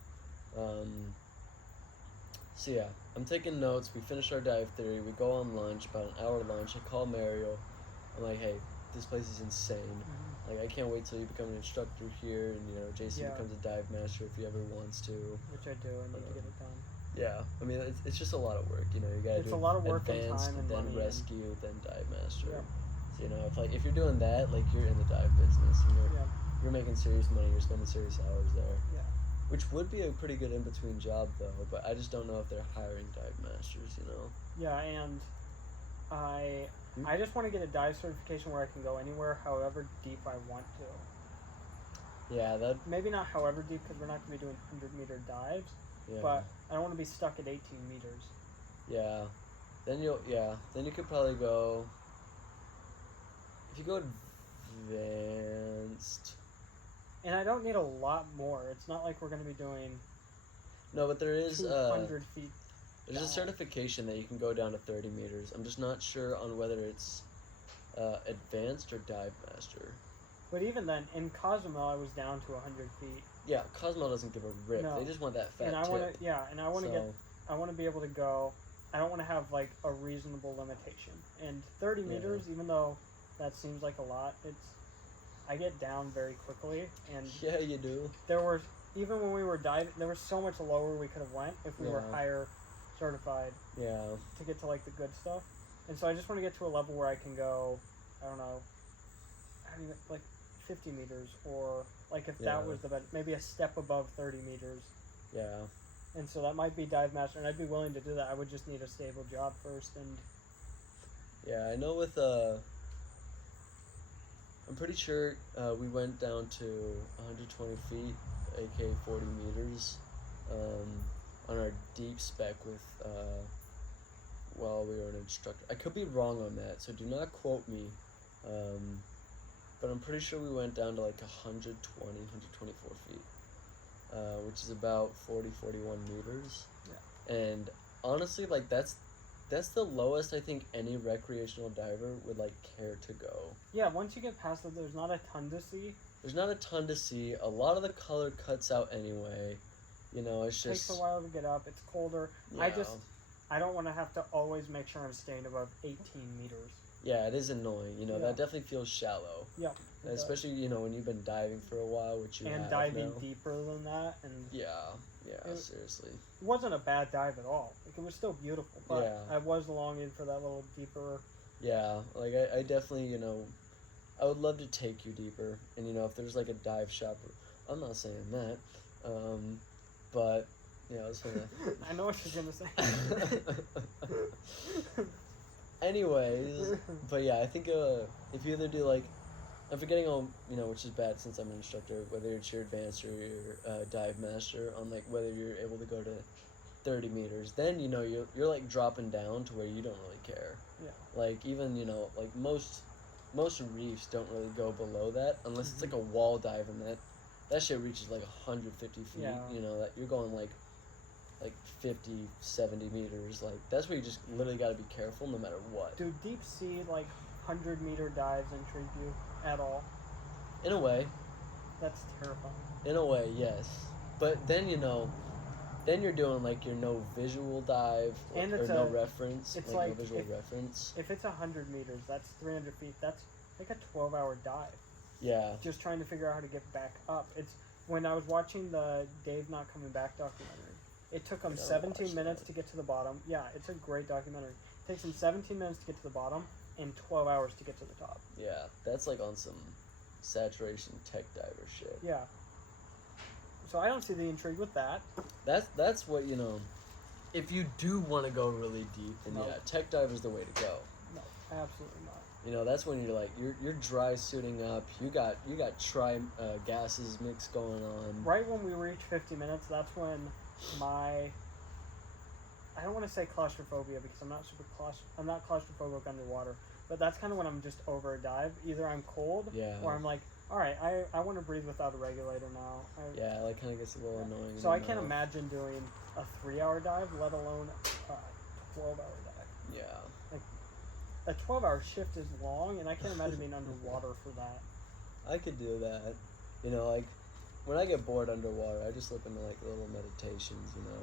So yeah, I'm taking notes. We finish our dive theory. We go on lunch, about an hour lunch. I call Mario. I'm like, hey, this place is insane. Like, I can't wait till you become an instructor here, and Jason becomes a dive master if he ever wants to. Which I do. I need to get it done. Yeah, I mean it's just a lot of work. You gotta it's do a lot of work advanced, and time and then money rescue, then dive master. Yeah. So if you're doing that, like you're in the dive business. You're making serious money. You're spending serious hours there. Yeah. Which would be a pretty good in-between job, though. But I just don't know if they're hiring dive masters, Yeah, and I just want to get a dive certification where I can go anywhere, however deep I want to. Yeah, that... Maybe not however deep, because we're not going to be doing 100-meter dives. Yeah. But I don't want to be stuck at 18 meters. Yeah. Then you could probably go... If you go advanced... And I don't need a lot more. It's not like we're going to be doing... No, but there is 200 feet. There's a certification that you can go down to 30 meters. I'm just not sure on whether it's advanced or dive master. But even then, in Cozumel, I was down to 100 feet. Yeah, Cozumel doesn't give a rip. No. They just want that fat and I tip. want to be able to go. I don't want to have like a reasonable limitation. And 30 meters, even though that seems like a lot, I get down very quickly. And yeah, you do. There were, even when we were diving, there was so much lower we could have went if we were higher certified. Yeah. To get to like the good stuff. And so I just want to get to a level where I can go, I don't know, like 50 meters, or like if that was the best, maybe a step above 30 meters. Yeah. And so that might be dive master, and I'd be willing to do that. I would just need a stable job first. And yeah, I know with I'm pretty sure we went down to 120 feet, aka 40 meters, on our deep spec with while we were an instructor. I could be wrong on that, so do not quote me. But I'm pretty sure we went down to like 120, 124 feet, which is about 40, 41 meters. Yeah. And honestly, like that's the lowest I think any recreational diver would like care to go. Yeah, once you get past it, there's not a ton to see. There's not a ton to see. A lot of the color cuts out anyway. You know, it's It takes just a while to get up. It's colder. yeah. I don't want to have to always make sure I'm staying above 18 meters. Yeah, it is annoying. You know, Yeah. that definitely feels shallow. Yeah. It does. Especially, you know, when you've been diving for a while, which you And have diving now. deeper than that, and Yeah, It- seriously. it wasn't a bad dive at all. Like, it was still beautiful, but Yeah. I was longing for that little deeper. Yeah, like I definitely, you know, I would love to take you deeper. And, you know, if there's like a dive shop, I'm not saying that. But, you know, I was gonna. I know what you're gonna say. Anyways, but yeah, I think if you either do like, I'm forgetting all, you know, which is bad since I'm an instructor, whether it's your advanced or your dive master, on like whether you're able to go to 30 meters, then, you know, you're like dropping down to where you don't really care. Yeah. Like even, you know, like most reefs don't really go below that unless it's like a wall dive, and that shit reaches like 150 feet. Yeah. You know, that you're going like 50, 70 meters. Like that's where you just literally got to be careful no matter what. Do deep sea, like, 100-meter dives intrigue you at all? In a way, That's terrifying. yes. But then, you know, then you're doing like your no visual dive And or it's no a- reference, it's like like no visual if- reference. If it's 100 meters, that's 300 feet. That's like a 12-hour dive. Yeah, Just trying to figure out how to get back up. It's when I was watching the Dave Not Coming Back documentary. It took him I gotta 17 watch minutes that. to get to the bottom. Yeah, it's a great documentary. It takes him 17 minutes to get to the bottom and 12 hours to get to the top. yeah. That's like on some saturation tech diver shit. Yeah. So I don't see the intrigue with that. That's what, you know. If you do want to go really deep, then No. yeah, tech dive is the way to go. No, absolutely not. You know, that's when you're like you're dry suiting up. You got gases mix going on. Right when we reach 50 minutes, that's when my I don't want to say claustrophobia because I'm not claustrophobic underwater, but that's kind of when I'm just over a dive. Either I'm cold Yeah. or I'm like, all right, I want to breathe without a regulator now. Yeah, like kind of gets a little annoying. in So I the can't mouth. imagine doing a 3-hour dive, let alone a 12-hour dive. Yeah, A 12-hour shift is long, and I can't imagine being underwater for that. I could do that. You know, like when I get bored underwater, I just look into like little meditations. You know,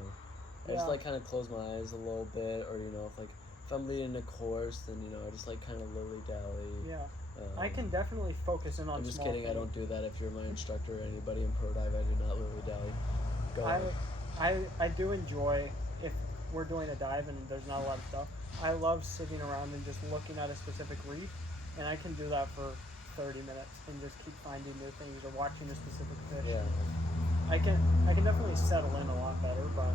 I just Yeah. like kind of close my eyes a little bit, or you know, if I'm leading a course, then you know, I just like kind of lily dally. Yeah, I can definitely focus in on I'm just small kidding. I things. don't do that. If you're my instructor or anybody in pro dive, I do not lily dally. Go ahead. I do enjoy if we're doing a dive and there's not a lot of stuff. I love sitting around and just looking at a specific reef, and I can do that for 30 minutes and just keep finding new things or watching a specific fish. Yeah. I can definitely settle in a lot better, but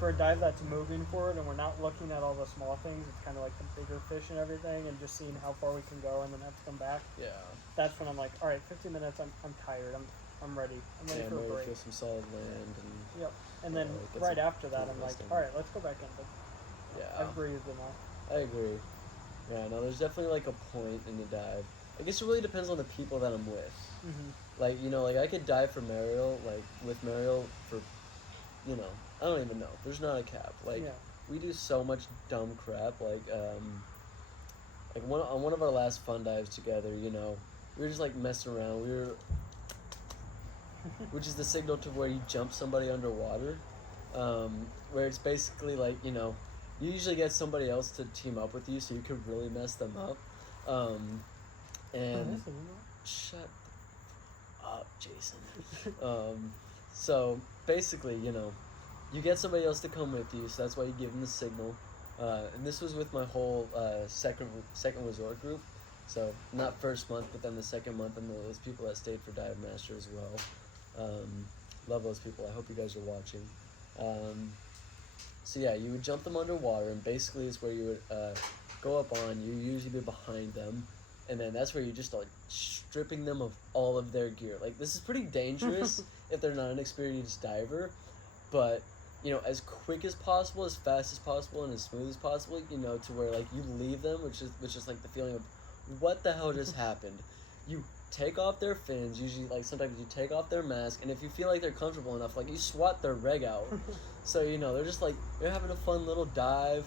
for a dive that's moving forward and we're not looking at all the small things, it's kind of like the bigger fish and everything, and just seeing how far we can go and then have to come back. Yeah. That's when I'm like, all right, 50 minutes. I'm tired. I'm ready. I'm ready Yeah, for a maybe break. feel some solid land and Yep. And Yeah, then like, get right some after that, food I'm like, resting. all right, let's go back in. But yeah. I've breathed enough. I agree. Yeah, no, there's definitely like a point in the dive. I guess it really depends on the people that I'm with. Mm-hmm. Like, you know, like I could dive for Mariel, like with Mariel for, you know, I don't even know. There's not a cap. Like, Yeah. we do so much dumb crap. Like on one of our last fun dives together, you know, we were just like messing around. Which is the signal to where you jump somebody underwater, where it's basically like, you know, you usually get somebody else to team up with you so you could really mess them up. And shut up, Jason. So basically, you know, you get somebody else to come with you, so that's why you give them the signal. And this was with my whole second resort group. So not first month, but then the second month, and those people that stayed for Dive Master as well. Love those people. I hope you guys are watching. So yeah, you would jump them underwater, and basically it's where you would go up on. You usually be behind them, and then that's where you just like stripping them of all of their gear. Like, this is pretty dangerous if they're not an experienced diver, but you know, as quick as possible, as fast as possible, and as smooth as possible. You know, to where like you leave them, which is like the feeling of what the hell just happened. You take off their fins. Usually, like, sometimes you take off their mask, and if you feel like they're comfortable enough, like, you swat their reg out. So, you know, they're just, like, they're having a fun little dive,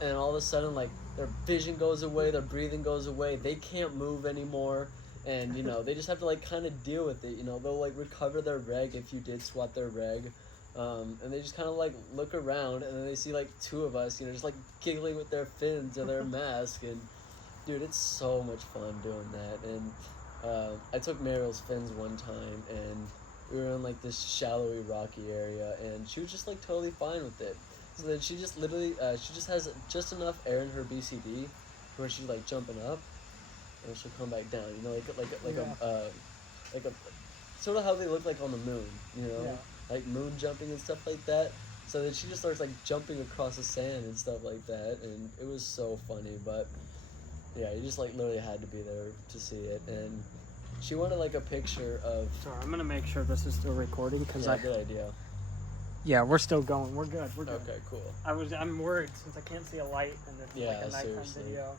and all of a sudden, like, their vision goes away, their breathing goes away, they can't move anymore, and, you know, they just have to, like, kind of deal with it. You know, they'll, like, recover their reg if you did swat their reg. And they just kind of, like, look around, and then they see, like, two of us, you know, just, like, giggling with their fins or their mask, and, dude, it's so much fun doing that. And I took Mariel's fins one time, and we were in, like, this shallowy, rocky area, and she was just, like, totally fine with it. So then she just literally, she just has just enough air in her BCD where she's, like, jumping up, and she'll come back down, you know, like a sort of how they look like on the moon, you know? Yeah. Like moon jumping and stuff like that. So then she just starts like jumping across the sand and stuff like that, and it was so funny. But yeah, you just like literally had to be there to see it. And she wanted like a picture of. Sorry, I'm gonna make sure this is still recording because Yeah, good idea. Yeah, we're still going. We're good. We're good. Okay, cool. I'm worried since I can't see a light and it's Yeah, like a nighttime seriously. video.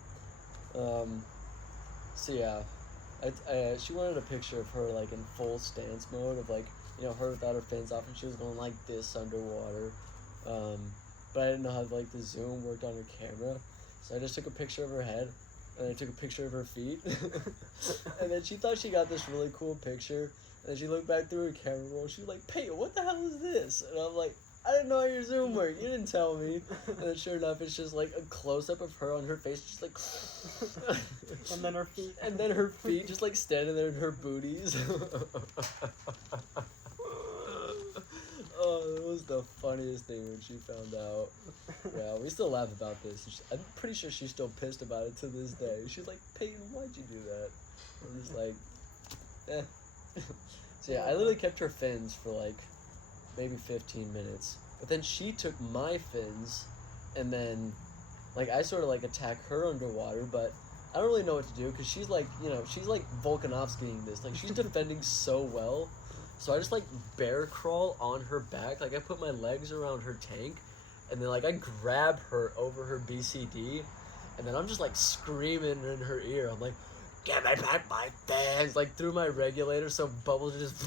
So yeah, she wanted a picture of her like in full stance mode of like, you know, her without her fins off, and she was going like this underwater. But I didn't know how like the zoom worked on her camera, so I just took a picture of her head, and I took a picture of her feet, and then she thought she got this really cool picture, and then she looked back through her camera roll. She was like, "Peyton, what the hell is this?" And I'm like, "I didn't know how your zoom worked. You didn't tell me." And then sure enough, it's just like a close up of her on her face, just like. And then her feet. And then her feet just like standing there in her booties. Oh, it was the funniest thing when she found out. Yeah, we still laugh about this. I'm pretty sure she's still pissed about it to this day. She's like, "Peyton, why'd you do that?" I'm just like, eh. So yeah, I literally kept her fins for like maybe 15 minutes. But then she took my fins, and then like I sort of like attack her underwater, but I don't really know what to do because she's like, you know, she's like Volkanovskiing this. Like she's defending so well. So I just like bear crawl on her back. Like I put my legs around her tank, and then like I grab her over her BCD, and then I'm just like screaming in her ear. I'm like, "Get me back my fins!" Like through my regulator, so bubbles are just,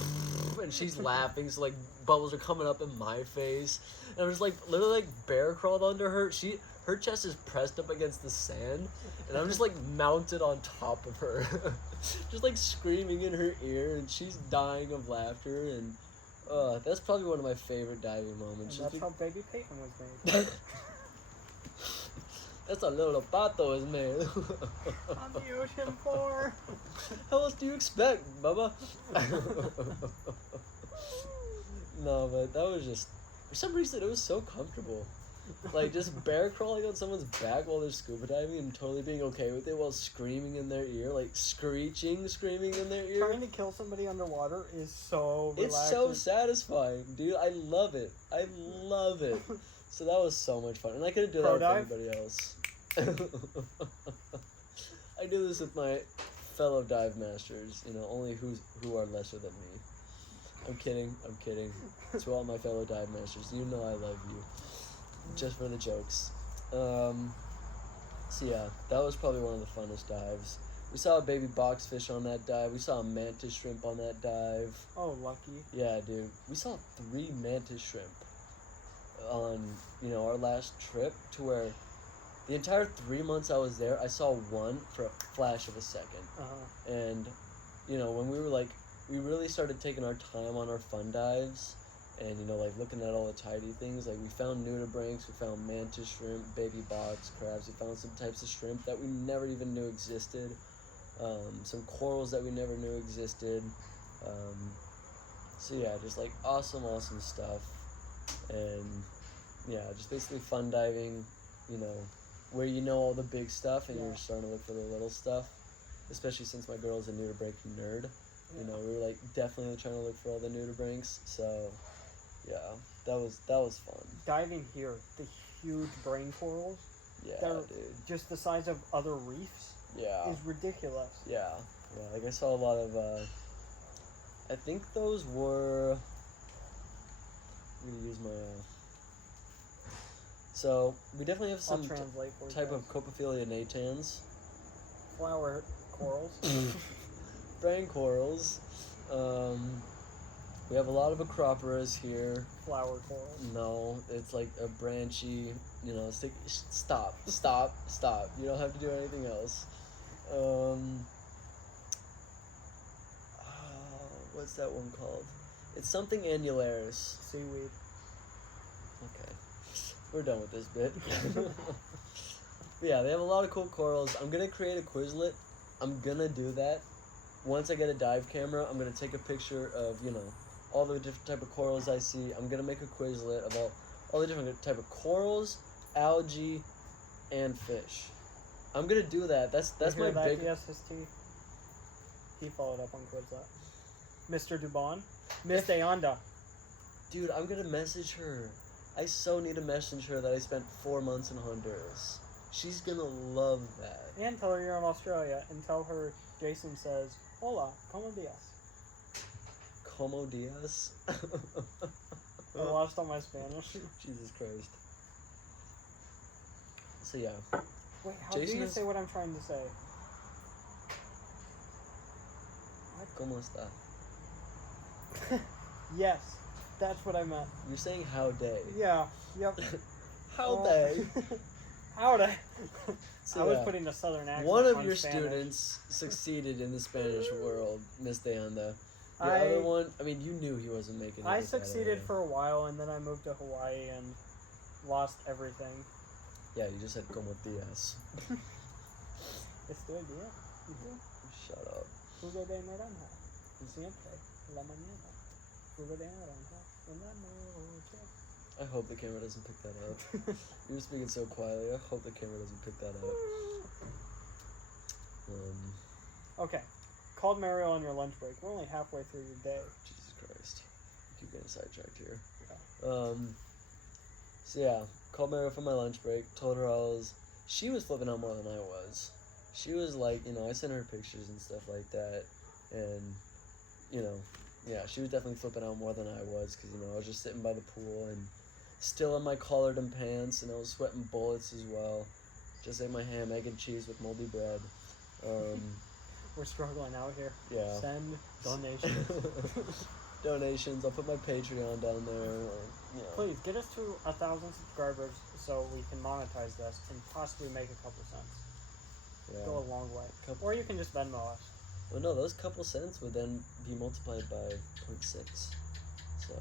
and she's laughing. So like bubbles are coming up in my face, and I'm just like literally like bear crawled under her. Her chest is pressed up against the sand, and I'm just like mounted on top of her, just like screaming in her ear, and she's dying of laughter. And that's probably one of my favorite diving moments. And that's how Baby Peyton was made. That's how little Pato is made. On the ocean floor. How else do you expect, Bubba? No, but that was just, for some reason, it was so comfortable. Like, just bear crawling on someone's back while they're scuba diving and totally being okay with it while screaming in their ear, like screaming in their ear. Trying to kill somebody underwater is so relaxing. It's so satisfying, dude. I love it. I love it. So that was so much fun. And I couldn't do Pro that with dive? anybody else. I do this with my fellow dive masters, you know, only who are lesser than me. I'm kidding. To all my fellow dive masters, you know I love you. Just for the jokes. So yeah, that was probably one of the funnest dives. We saw a baby boxfish on that dive. We saw a mantis shrimp on that dive. Oh, lucky. Yeah, dude. We saw 3 mantis shrimp on, you know, our last trip, to where the entire 3 months I was there, I saw one for a flash of a second. Uh-huh. And, you know, when we were like, we really started taking our time on our fun dives, and, you know, like, looking at all the tidy things. Like, we found nudibranchs, we found mantis shrimp, baby box crabs, we found some types of shrimp that we never even knew existed, some corals that we never knew existed. So, yeah, just, like, awesome stuff. And, yeah, just basically fun diving, you know, where you know all the big stuff, and Yeah. you're starting to look for the little stuff. Especially since my girl's a nudibranch nerd. Yeah. You know, we were, like, definitely trying to look for all the nudibranchs, so... Yeah, that was fun. Diving here, the huge brain corals, Yeah, they're dude. just the size of other reefs, Yeah. is ridiculous. Yeah. Like I saw a lot of. I think those were. I'm gonna use my. So we definitely have I'll some translate for you type guys. of Copophilia natans. Flower corals. spraying corals. We have a lot of acroporas here. Flower coral. No, it's like a branchy, stop. You don't have to do anything else. What's that one called? It's something annularis. Seaweed. Okay. We're done with this bit. But yeah, they have a lot of cool corals. I'm going to create a Quizlet. I'm going to do that. Once I get a dive camera, I'm going to take a picture of, all the different type of corals I see. I'm going to make a Quizlet of all the different type of corals, algae, and fish. I'm going to do that. That's my big... DSST? He followed up on Quizlet. Mr. Dubon? Miss Deonda. Dude, I'm going to message her. I so need to message her that I spent 4 months in Honduras. She's going to love that. And tell her you're in Australia, and tell her Jason says, "Hola, ¿cómo días?" Como dias? I lost all my Spanish. Jesus Christ. So yeah. Wait, how Jason do you is- say what I'm trying to say? ¿Cómo está? Yes, that's what I meant. You're saying how day. Yeah, yep. How Oh. day. Howdy. So, I was yeah. putting a southern accent One of on your Spanish. students succeeded in the Spanish world, Miss Deanda. The I- other one, I mean, you knew he wasn't making it. I with that succeeded area. for a while, and then I moved to Hawaii and lost everything. Yeah, you just said como dias. Estoy bien. ¿Y tú? Shut up. Jugo de naranja. Siempre. La mañana. Jugo de naranja. En la noche. I hope the camera doesn't pick that up. You're speaking so quietly. I hope the camera doesn't pick that up. Okay. Called Mario on your lunch break. We're only halfway through your day. Jesus Christ. I keep getting sidetracked here. Yeah. So yeah, called Mario for my lunch break, told her she was flipping out more than I was. She was like, I sent her pictures and stuff like that, and, yeah, she was definitely flipping out more than I was, because, I was just sitting by the pool, and still in my collared and pants, and I was sweating bullets as well. Just ate my ham, egg, and cheese with moldy bread. We're struggling out here. Yeah. Send donations. Donations. I'll put my Patreon down there. Please get us to 1,000 subscribers so we can monetize this and possibly make a couple cents. Yeah. Go a long way. Couple- Or you can just Venmo us. Well, no, those couple cents would then be multiplied by 0.6. So,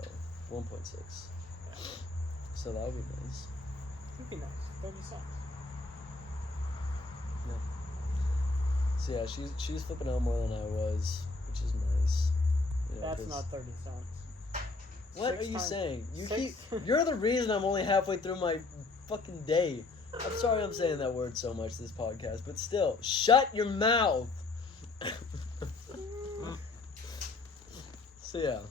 1.6. So that would be nice. It'd be nice. 30 cents. So yeah, she's flipping out more than I was, which is nice. That's 'cause- not 30 cents. What Six are you times- saying? six- You're the reason I'm only halfway through my fucking day. I'm sorry I'm saying that word so much this podcast, but still, shut your mouth. So yeah.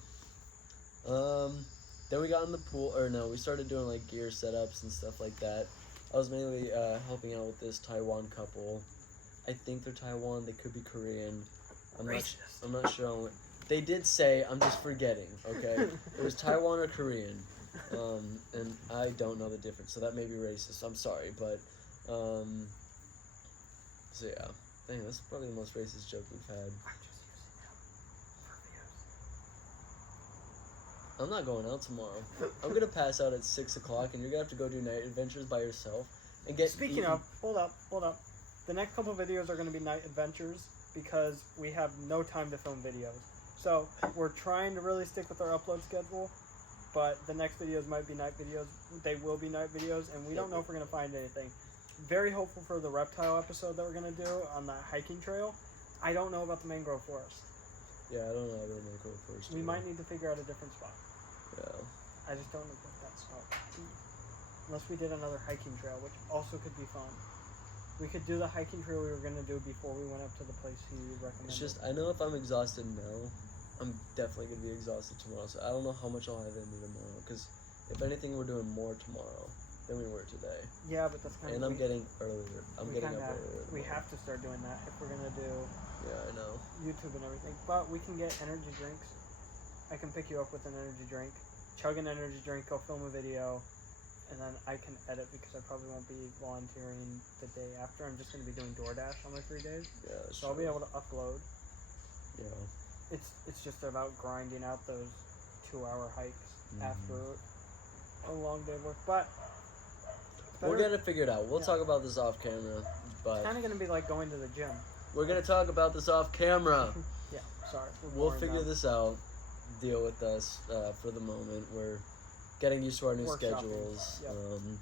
Then we got in the pool, or no, we started doing like gear setups and stuff like that. I was mainly helping out with this Taiwan couple. I think they're Taiwan. They could be Korean. I'm not sure. They did say. I'm just forgetting. Okay, it was Taiwan or Korean, and I don't know the difference. So that may be racist. I'm sorry, but so yeah. Dang, that's probably the most racist joke we've had. I'm not going out tomorrow. I'm gonna pass out at 6 o'clock, and you're gonna have to go do night adventures by yourself and get. Speaking eaten. of, hold up. The next couple videos are going to be night adventures because we have no time to film videos. So we're trying to really stick with our upload schedule, but the next videos might be night videos. They will be night videos, and we don't know if we're going to find anything. Very hopeful for the reptile episode that we're going to do on the hiking trail. I don't know about the mangrove forest. Yeah, I don't know. I don't know. Go first. We might need to figure out a different spot. Yeah. I just don't know what that spot would be. Unless we did another hiking trail, which also could be fun. We could do the hiking trail we were going to do before we went up to the place he recommended. It's just I know if I'm exhausted now, I'm definitely gonna be exhausted tomorrow. So I don't know how much I'll have in me tomorrow. Because if anything, we're doing more tomorrow than we were today. Yeah, but that's kind And of... I'm getting earlier. I'm getting up earlier. We tomorrow. have to start doing that if we're going to do Yeah, I know. YouTube and everything. But we can get energy drinks. I can pick you up with an energy drink. Chug an energy drink, go film a video. And then I can edit because I probably won't be volunteering the day after. I'm just going to be doing DoorDash on my free days. Yeah, that's So I'll be true. able to upload. you know. It's just about grinding out those 2-hour hikes after a long day of work. But We'll get it figured out. We'll Yeah. talk about this off camera, it's but kind of gonna be like going to the gym. we're gonna talk about this off camera. Yeah, sorry. We'll figure this out. Deal with us for the moment. We're getting used to our new Workshopping. schedules. Yep.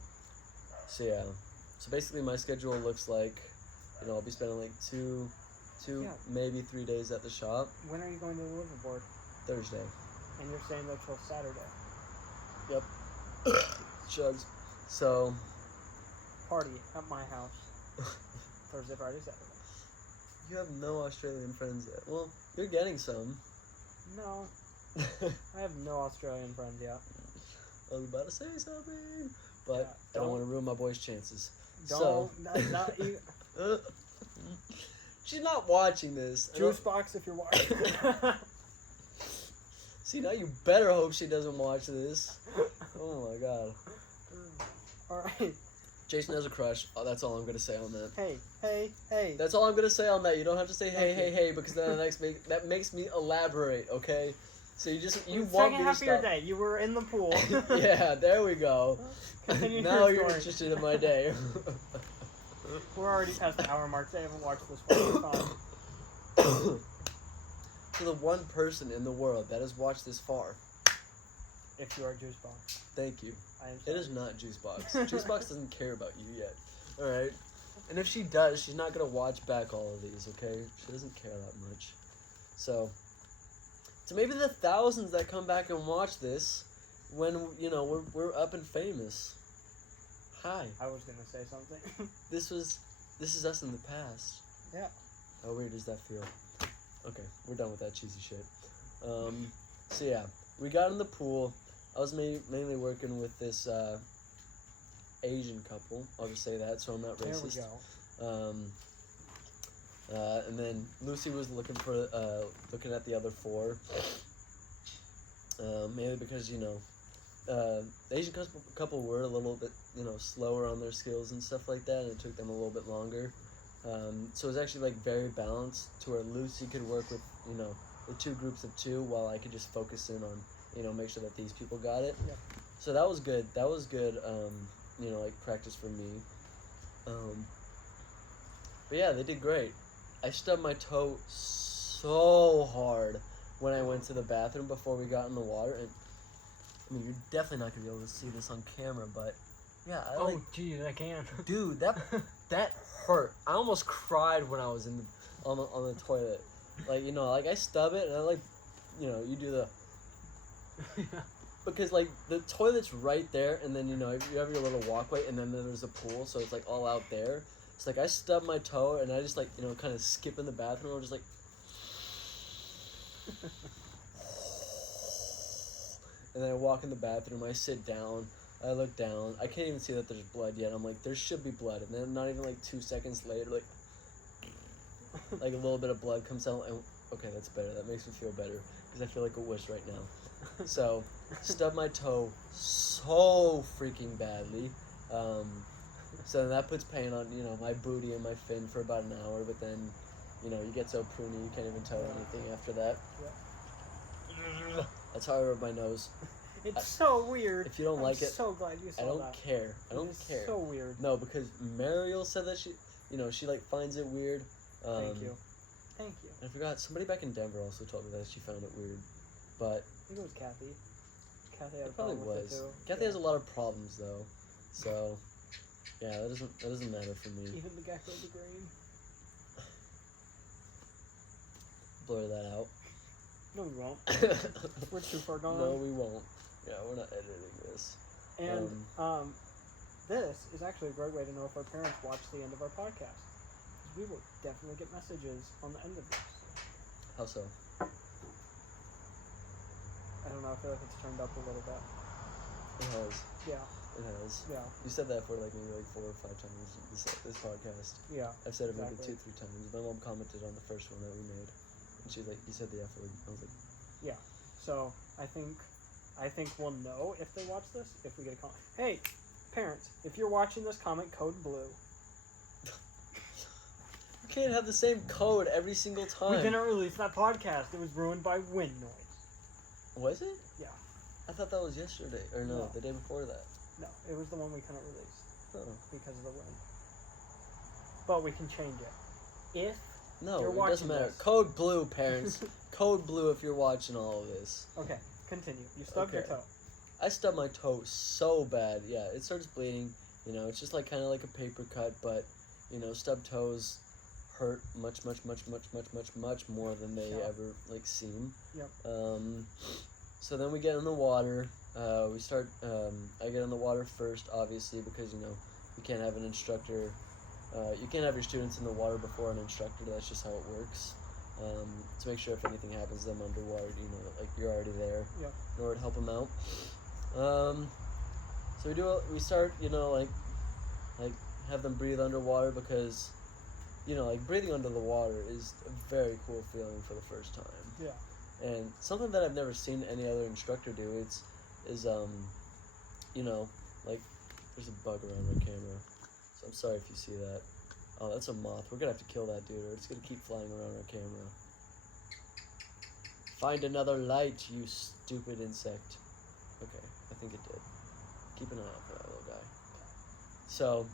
So yeah. So basically, my schedule looks like, I'll be spending like two, Yeah. maybe 3 days at the shop. When are you going to the liverboard? Thursday. And you're staying there till Saturday. Yep. Chugs. So. Party at my house. Thursday, Friday, Saturday. You have no Australian friends yet. Well, you're getting some. No, I have no Australian friends yet. I was about to say something, but Yeah, I don't don't- want to ruin my boy's chances. Don't not even, She's not watching this. I Juice don't- box if you're watching. See, now you better hope she doesn't watch this. Oh my god. All right. Jason has a crush. Oh, that's all I'm gonna say on that. Hey. That's all I'm gonna say on that. You don't have to say hey, Thank hey, hey, because then that makes me elaborate. Okay. So you want Second me to half of your stop. day, you were in the pool. Yeah, there we go. Continue Now your you're story. interested in my day. We're already past the hour mark. They haven't watched this far. It's fine. To the one person in the world that has watched this far, If you are Juice box, thank you. I am It sorry. is not Juicebox. Juicebox doesn't care about you yet. Alright? And if she does, she's not going to watch back all of these, okay? She doesn't care that much. So maybe the thousands that come back and watch this when, we're up and famous. Hi. I was gonna say something. This is us in the past. Yeah. How weird does that feel? Okay, we're done with that cheesy shit. So yeah, we got in the pool. I was mainly working with this Asian couple. I'll just say that, so I'm not There racist. we go. And then Lucy was looking at the other four. Mainly because the Asian couple were a little bit slower on their skills and stuff like that, and it took them a little bit longer. So it was actually like very balanced to where Lucy could work with the two groups of two, while I could just focus in on make sure that these people got it. Yep. So that was good. That was good. Like practice for me. But yeah, they did great. I stubbed my toe so hard when I went to the bathroom before we got in the water, and I mean, you're definitely not gonna be able to see this on camera, but yeah, Geez, I can. dude, that hurt. I almost cried when I was on the toilet. Like I stub it and I you do the because the toilet's right there, and then you have your little walkway, and then there's a pool, so it's all out there. It's I stubbed my toe and I just kind of skip in the bathroom. I'm just and then I walk in the bathroom. I sit down. I look down. I can't even see that there's blood yet. I'm there should be blood, and then not even 2 seconds later, a little bit of blood comes out. And okay, that's better. That makes me feel better because I feel like a wuss right now. So, stubbed my toe so freaking badly. So that puts pain on my booty and my fin for about an hour. But then, you get so pruny you can't even tell anything after that. Yeah. That's how I rub my nose. It's so weird. If you don't like I'm it, so glad you saw I don't that. care. I don't It's care. So weird. No, because Mariel said that she finds it weird. Thank you. I forgot, somebody back in Denver also told me that she found it weird. But I think it was Kathy. Kathy had a it probably problem with was. it too. Kathy has a lot of problems though. So yeah, that doesn't matter for me. Even the gecko the green. Blur that out. No, we won't. We're too far gone. No, we won't. Yeah, we're not editing this. And this is actually a great way to know if our parents watch the end of our podcast. We will definitely get messages on the end of this. How so? I don't know. I feel like it's turned up a little bit. It has. Yeah. It has. Yeah. You said that for maybe 4 or 5 times this podcast. Yeah. I've said it maybe Exactly. 2-3 times. My mom commented on the first one that we made, and she was like, "You said the F word." I was like, So I think we'll know if they watch this if we get a comment. Hey, parents, if you're watching this, comment code blue. can't have the same code every single time. We didn't release that podcast. It was ruined by wind noise. Was it? Yeah. I thought that was yesterday. Or no, No. the day before that. No, it was the one we couldn't release Oh. because of the wind. But we can change it. If No, You're it watching doesn't matter. this. Code blue, parents. Code blue if you're watching all of this. Okay, continue. You stubbed your Okay. toe. I stubbed my toe so bad. Yeah, it starts bleeding. You know, it's just like kind of like a paper cut, but you know, stubbed toes hurt much more than they Yeah. ever like seem. Yep. So then we get in the water. We start. I get in the water first, obviously, because you know you can't have an instructor. You can't have your students in the water before an instructor. That's just how it works. To make sure if anything happens to them underwater, you know, like you're already there Yep. in order to help them out. So we start, you know, like have them breathe underwater because, you know, like breathing under the water is a very cool feeling for the first time. Yeah. And something that I've never seen any other instructor do is you know, like there's a bug around my camera. So I'm sorry if you see that. Oh, that's a moth. We're gonna have to kill that dude or it's gonna keep flying around our camera. Find another light, you stupid insect. Okay, I think it did. Keep an eye out for that little guy. So,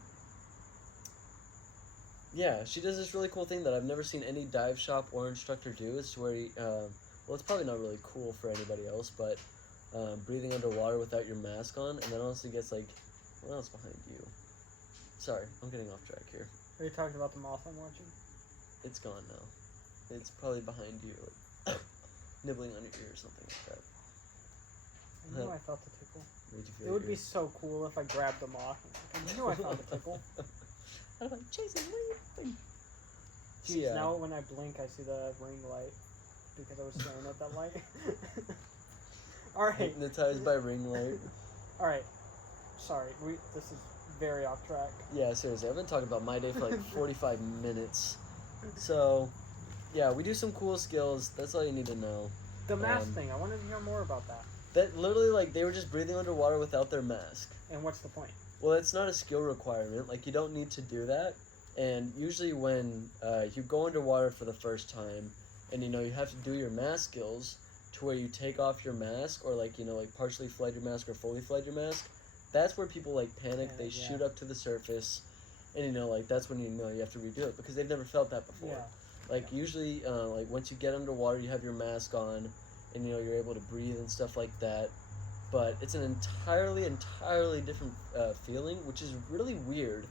yeah, she does this really cool thing that I've never seen any dive shop or instructor do. It's where, well, it's probably not really cool for anybody else, but breathing underwater without your mask on, and then also gets like, what else behind you? Sorry, I'm getting off track here. Are you talking about the moth I'm watching? It's gone now. It's probably behind you, like, nibbling on your ear or something like that. I knew I felt the tickle. Made you feel It would your be ear. so cool if I grabbed the moth. I knew I found the tickle. I'm like, Jason, what are you doing? Jeez, Yeah. now when I blink, I see the ring light because I was staring at that light. All right. Hypnotized by ring light. All right. Sorry, this is very off track. Yeah, seriously, I've been talking about my day for like 45 minutes. So, yeah, we do some cool skills. That's all you need to know. The mask Um, thing. I wanted to hear more about that. That literally, like, they were just breathing underwater without their mask. And what's the point? Well, it's not a skill requirement. Like, you don't need to do that. And usually when you go underwater for the first time, and, you know, you have to do your mask skills to where you take off your mask or, like, you know, like, partially flood your mask or fully flood your mask, that's where people, like, panic. They Yeah. shoot up to the surface. And, you know, like, that's when you know you have to redo it because they've never felt that before. Yeah. Like, usually, like, once you get underwater, you have your mask on, and, you know, you're able to breathe and stuff like that. But it's an entirely different feeling, which is really weird,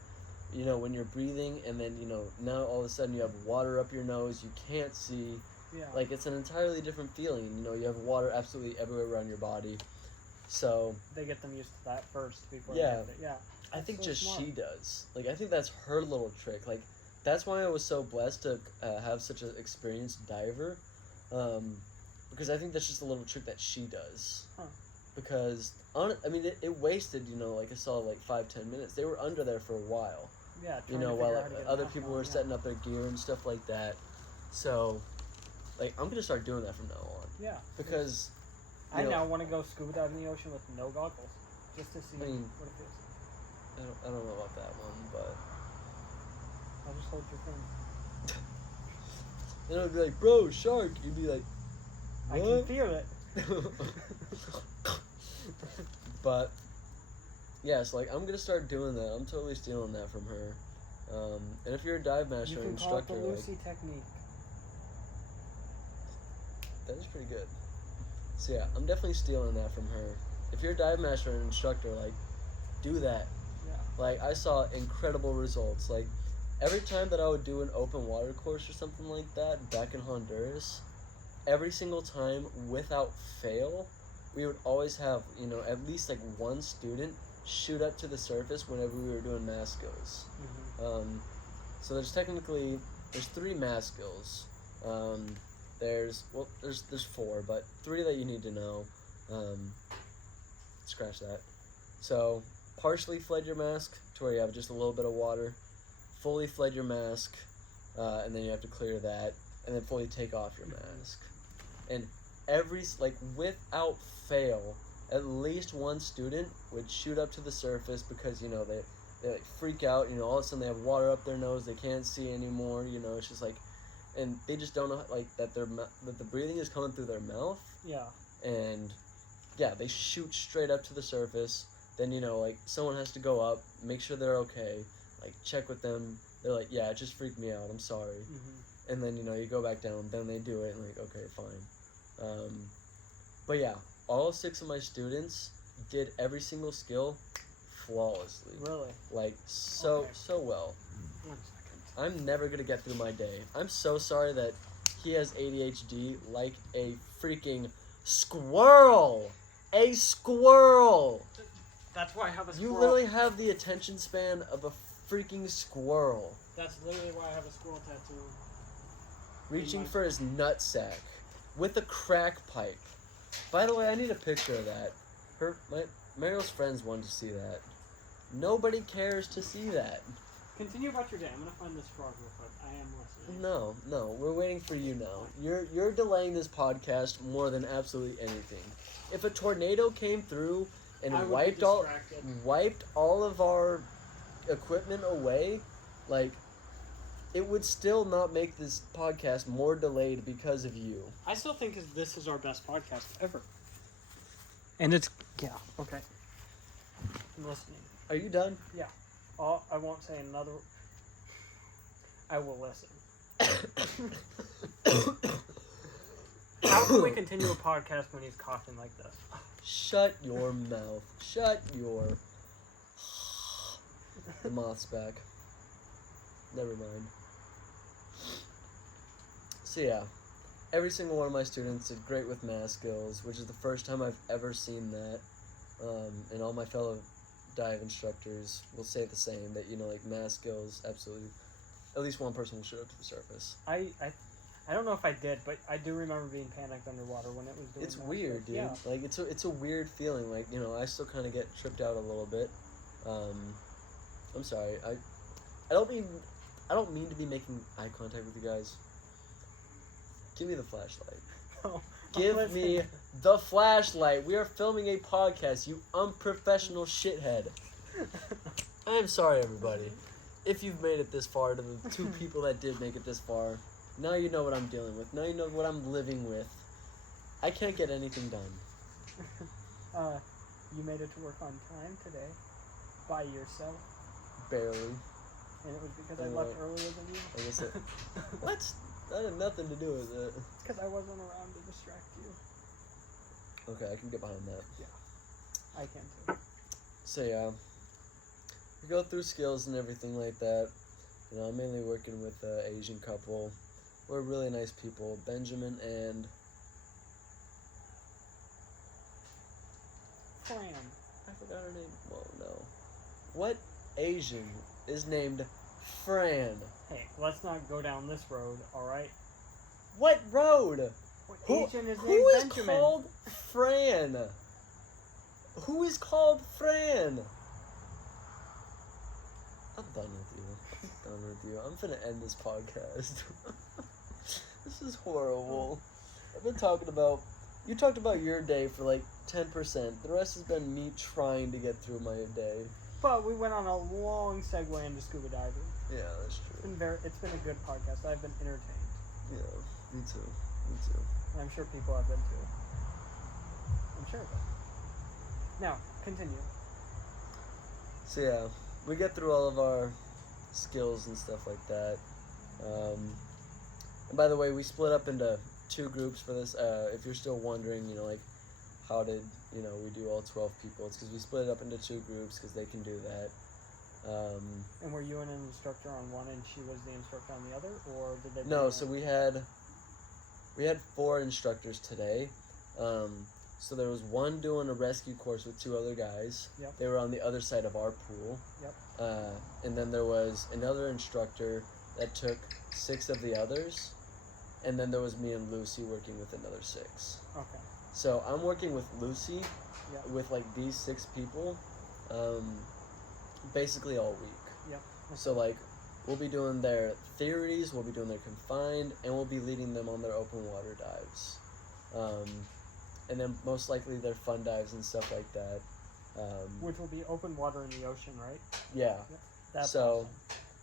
you know, when you're breathing, and then, you know, now all of a sudden you have water up your nose, you can't see. Yeah. Like, it's an entirely different feeling, you know, you have water absolutely everywhere around your body. So, They get them used to that first before. Yeah. They get it. Yeah. I That's think so just smart. she does. Like, I think that's her little trick. Like, that's why I was so blessed to have such an experienced diver, because I think that's just a little trick that she does. Huh. Because I mean, it wasted, you know, like a solid like 5-10 minutes. They were under there for a while, Yeah. you trying to know, figure while out how to get a other mask people on, were yeah. setting up their gear and stuff like that. So, like, I'm gonna start doing that from now on Yeah. because I you know, now want to go scuba diving in the ocean with no goggles, just to see I mean, what it feels. I don't know about that one, but I'll just hold your thing. then I'd be like, bro, shark. You'd be like, I can what? feel it. But yeah, so like I'm gonna start doing that. I'm totally stealing that from her. And if you're a dive master You or can call it instructor, the like, Lucy technique. that is pretty good. So yeah, I'm definitely stealing that from her. If you're a dive master and instructor, like, do that. Yeah. Like, I saw incredible results. Like, every time that I would do an open water course or something like that back in Honduras, every single time, without fail, we would always have, you know, at least like one student shoot up to the surface whenever we were doing mask skills. Mm-hmm. So there's 3 mask skills. There's 4, but 3 that you need to know. Scratch that. So, partially flood your mask to where you have just a little bit of water. Fully flood your mask, and then you have to clear that, and then fully take off your mask. And without fail, at least one student would shoot up to the surface because, you know, they like freak out. You know, all of a sudden they have water up their nose. They can't see anymore. You know, it's just like, and they just don't know like that that the breathing is coming through their mouth. Yeah. And yeah, they shoot straight up to the surface. Then, you know, like someone has to go up, make sure they're okay, like check with them. They're like, yeah, it just freaked me out. I'm sorry. Mm-hmm. And then, you know, you go back down. Then they do it, and like, okay, fine. But yeah, all 6 of my students did every single skill flawlessly. Really? Like so Okay. so well. 1 second. I'm never gonna get through my day. I'm so sorry that he has ADHD like a freaking squirrel. A squirrel. That's why I have a You squirrel. literally have the attention span of a freaking squirrel. That's literally why I have a squirrel tattoo. Reaching my- for his nutsack with a crack pipe. By the way, I need a picture of that. Mariel's friends wanted to see that. Nobody cares to see that. Continue about your day. I'm gonna find this frog real quick. I am listening. No, we're waiting for you now. You're delaying this podcast more than absolutely anything. If a tornado came through and I would be wiped all of our equipment away, like it would still not make this podcast more delayed because of you. I still think this is our best podcast ever. And it's okay. I'm listening. Are you done? I won't say another. I will listen. How can we continue a podcast when he's coughing like this? Shut your mouth. Shut your. The moth's back. Never mind. So yeah, every single one of my students did great with math skills, which is the first time I've ever seen that. And all my fellow dive instructors will say the same, that, you know, like math skills, absolutely, at least one person will shoot up to the surface. I don't know if I did, but I do remember being panicked underwater when it was doing It's that. weird, dude. Yeah. Like it's a weird feeling. Like, you know, I still kind of get tripped out a little bit. I'm sorry. I don't mean to be making eye contact with you guys. Give me the flashlight. Oh, Give listen. me the flashlight. We are filming a podcast, you unprofessional shithead. I'm sorry, everybody. If you've made it this far, to the 2 people that did make it this far, now you know what I'm dealing with. Now you know what I'm living with. I can't get anything done. You made it to work on time today, by yourself, Barely. and it was because I I left know. earlier than you. I guess it. What? That had nothing to do with it. It's because I wasn't around to distract you. Okay, I can get behind that. I can too. So yeah, we go through skills and everything like that. You know, I'm mainly working with an Asian couple. We're really nice people, Benjamin and Fran. I forgot her name. Well, no. What Asian is named Fran? Hey, let's not go down this road, alright? What road? What Who, Asian is who named is Benjamin? called Fran? Who is called Fran? I'm done with you. I'm finna end this podcast. This is horrible. I've been talking about. You talked about your day for like 10%. The rest has been me trying to get through my day. But we went on a long segue into scuba diving. Yeah, that's true. It's been a good podcast. I've been entertained. Yeah, me too. And I'm sure people have been too. I'm sure of it. Now, continue. So yeah, we get through all of our skills and stuff like that. And by the way, we split up into 2 groups for this. If you're still wondering, you know, like, how did, you know, we do all 12 people? It's because we split it up into 2 groups because they can do that. And were you an instructor on one and she was the instructor on the other? Or did they... No, so we had 4 instructors today. So there was one doing a rescue course with 2 other guys. Yep. They were on the other side of our pool. Yep. And then there was another instructor that took 6 of the others. And then there was me and Lucy working with another 6. Okay. So I'm working with Lucy, Yep. with like these 6 people, basically all week. Yep. So like, we'll be doing their theories, we'll be doing their confined, and we'll be leading them on their open water dives. And then most likely their fun dives and stuff like that. Which will be open water in the ocean, right? Yeah. That's So-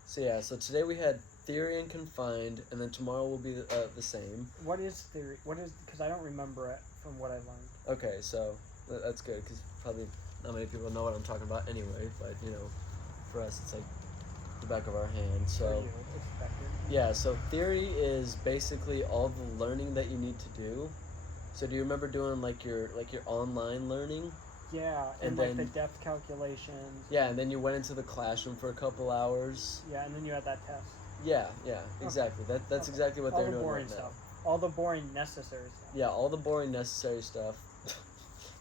awesome. So today we had theory and confined, and then tomorrow will be the same. What is theory? What is, because I don't remember it from what I learned. Okay, so that's good because probably not many people know what I'm talking about anyway. But for us, it's like the back of our hand. For So you, expected. yeah, so theory is basically all the learning that you need to do. So do you remember doing like your online learning? Yeah, And and like the then- depth calculations. Yeah, and then you went into the classroom for a couple hours. Yeah, and then you had that test. Yeah, exactly. That's Okay. exactly what All they're the doing boring right now. stuff. All the boring necessary stuff. Yeah, all the boring necessary stuff.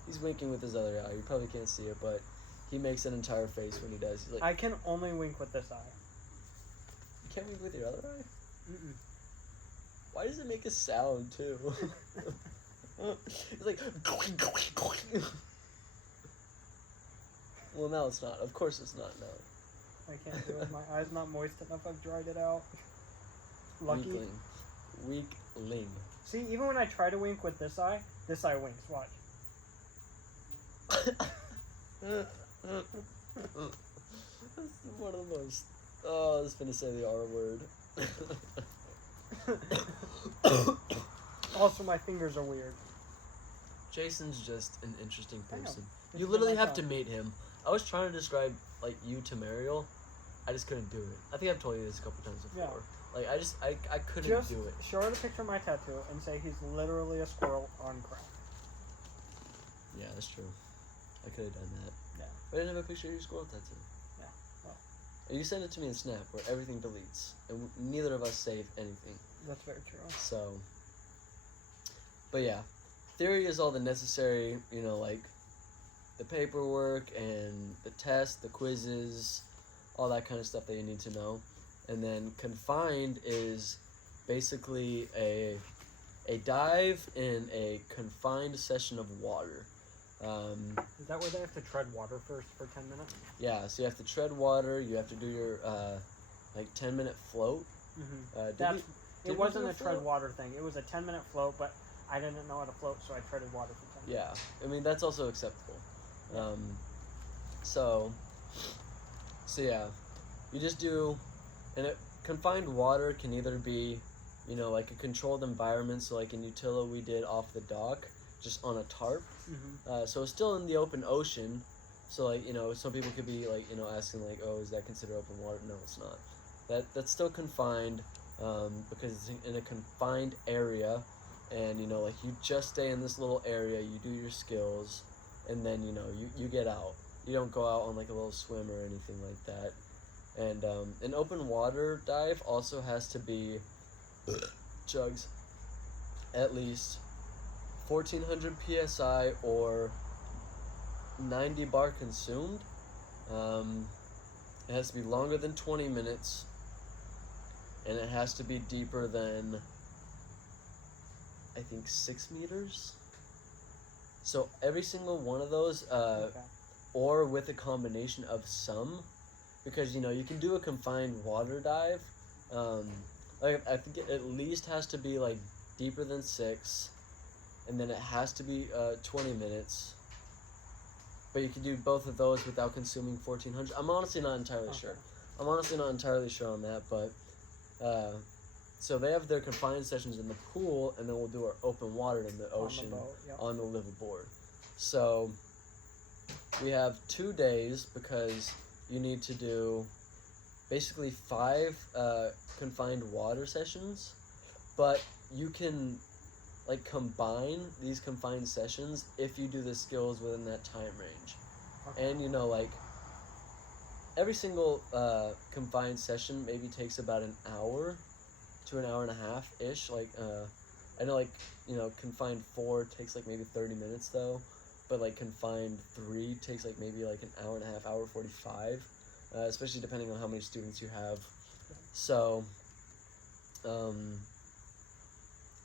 He's winking with his other eye. You probably can't see it, but he makes an entire face when he does. He's like, I can only wink with this eye. you can't wink with your other eye? Mm-mm. Why does it make a sound too? It's like. Well, now it's not. Of course it's not now. I can't do it. My eye's not moist enough. I've dried it out. Lucky. Weakling. See, even when I try to wink with this eye winks. Watch. That's one of the most. Oh, I was gonna say the R word. Also, my fingers are weird. Jason's just an interesting I know. person. It's You been literally my have to time. meet him. I was trying to describe like you to Mariel. I just couldn't do it. I think I've told you this a couple times before. Yeah. Like I couldn't Just do it. show her the picture of my tattoo and say he's literally a squirrel on crack. Yeah, that's true. I could have done that. Yeah. But I didn't have a picture of your squirrel tattoo. Yeah, well. You send it to me in Snap where everything deletes and neither of us save anything. That's very true. So. But yeah, theory is all the necessary, like the paperwork and the tests, the quizzes, all that kind of stuff that you need to know. And then confined is basically a dive in a confined session of water. Is that where they have to tread water first for 10 minutes? Yeah, so you have to tread water. You have to do your 10-minute float. Mm-hmm. Did It we wasn't do a a tread float? water thing. It was a 10-minute float, but I didn't know how to float, so I treaded water for 10 minutes. Yeah, I mean that's also acceptable. So yeah, you just do, and confined water can either be, like a controlled environment. So like in Utila we did off the dock, just on a tarp. Mm-hmm. So it's still in the open ocean. So like some people could be like asking like, oh, is that considered open water? No, it's not. That's still confined, because it's in a confined area, and like you just stay in this little area. You do your skills, and then you get out. You don't go out on like a little swim or anything like that. And an open water dive also has to be jugs at least 1400 psi or 90 bar consumed. It has to be longer than 20 minutes, and it has to be deeper than I think 6 meters. So every single one of those, Okay. or with a combination of some, because you can do a confined water dive. Like I think it at least has to be like deeper than 6, and then it has to be 20 minutes. But you can do both of those without consuming 1400. I'm honestly not entirely Okay. sure. I'm honestly not entirely sure on that, but so they have their confined sessions in the pool, and then we'll do our open water in the ocean On the boat, yep. on the liveaboard. So we have 2 days because you need to do basically 5 confined water sessions, but you can like combine these confined sessions if you do the skills within that time range. Okay. And like every single confined session maybe takes about an hour to an hour and a half ish. Like I know confined 4 takes like maybe 30 minutes though, but like confined 3 takes like maybe like an hour and a half, hour 45, especially depending on how many students you have. So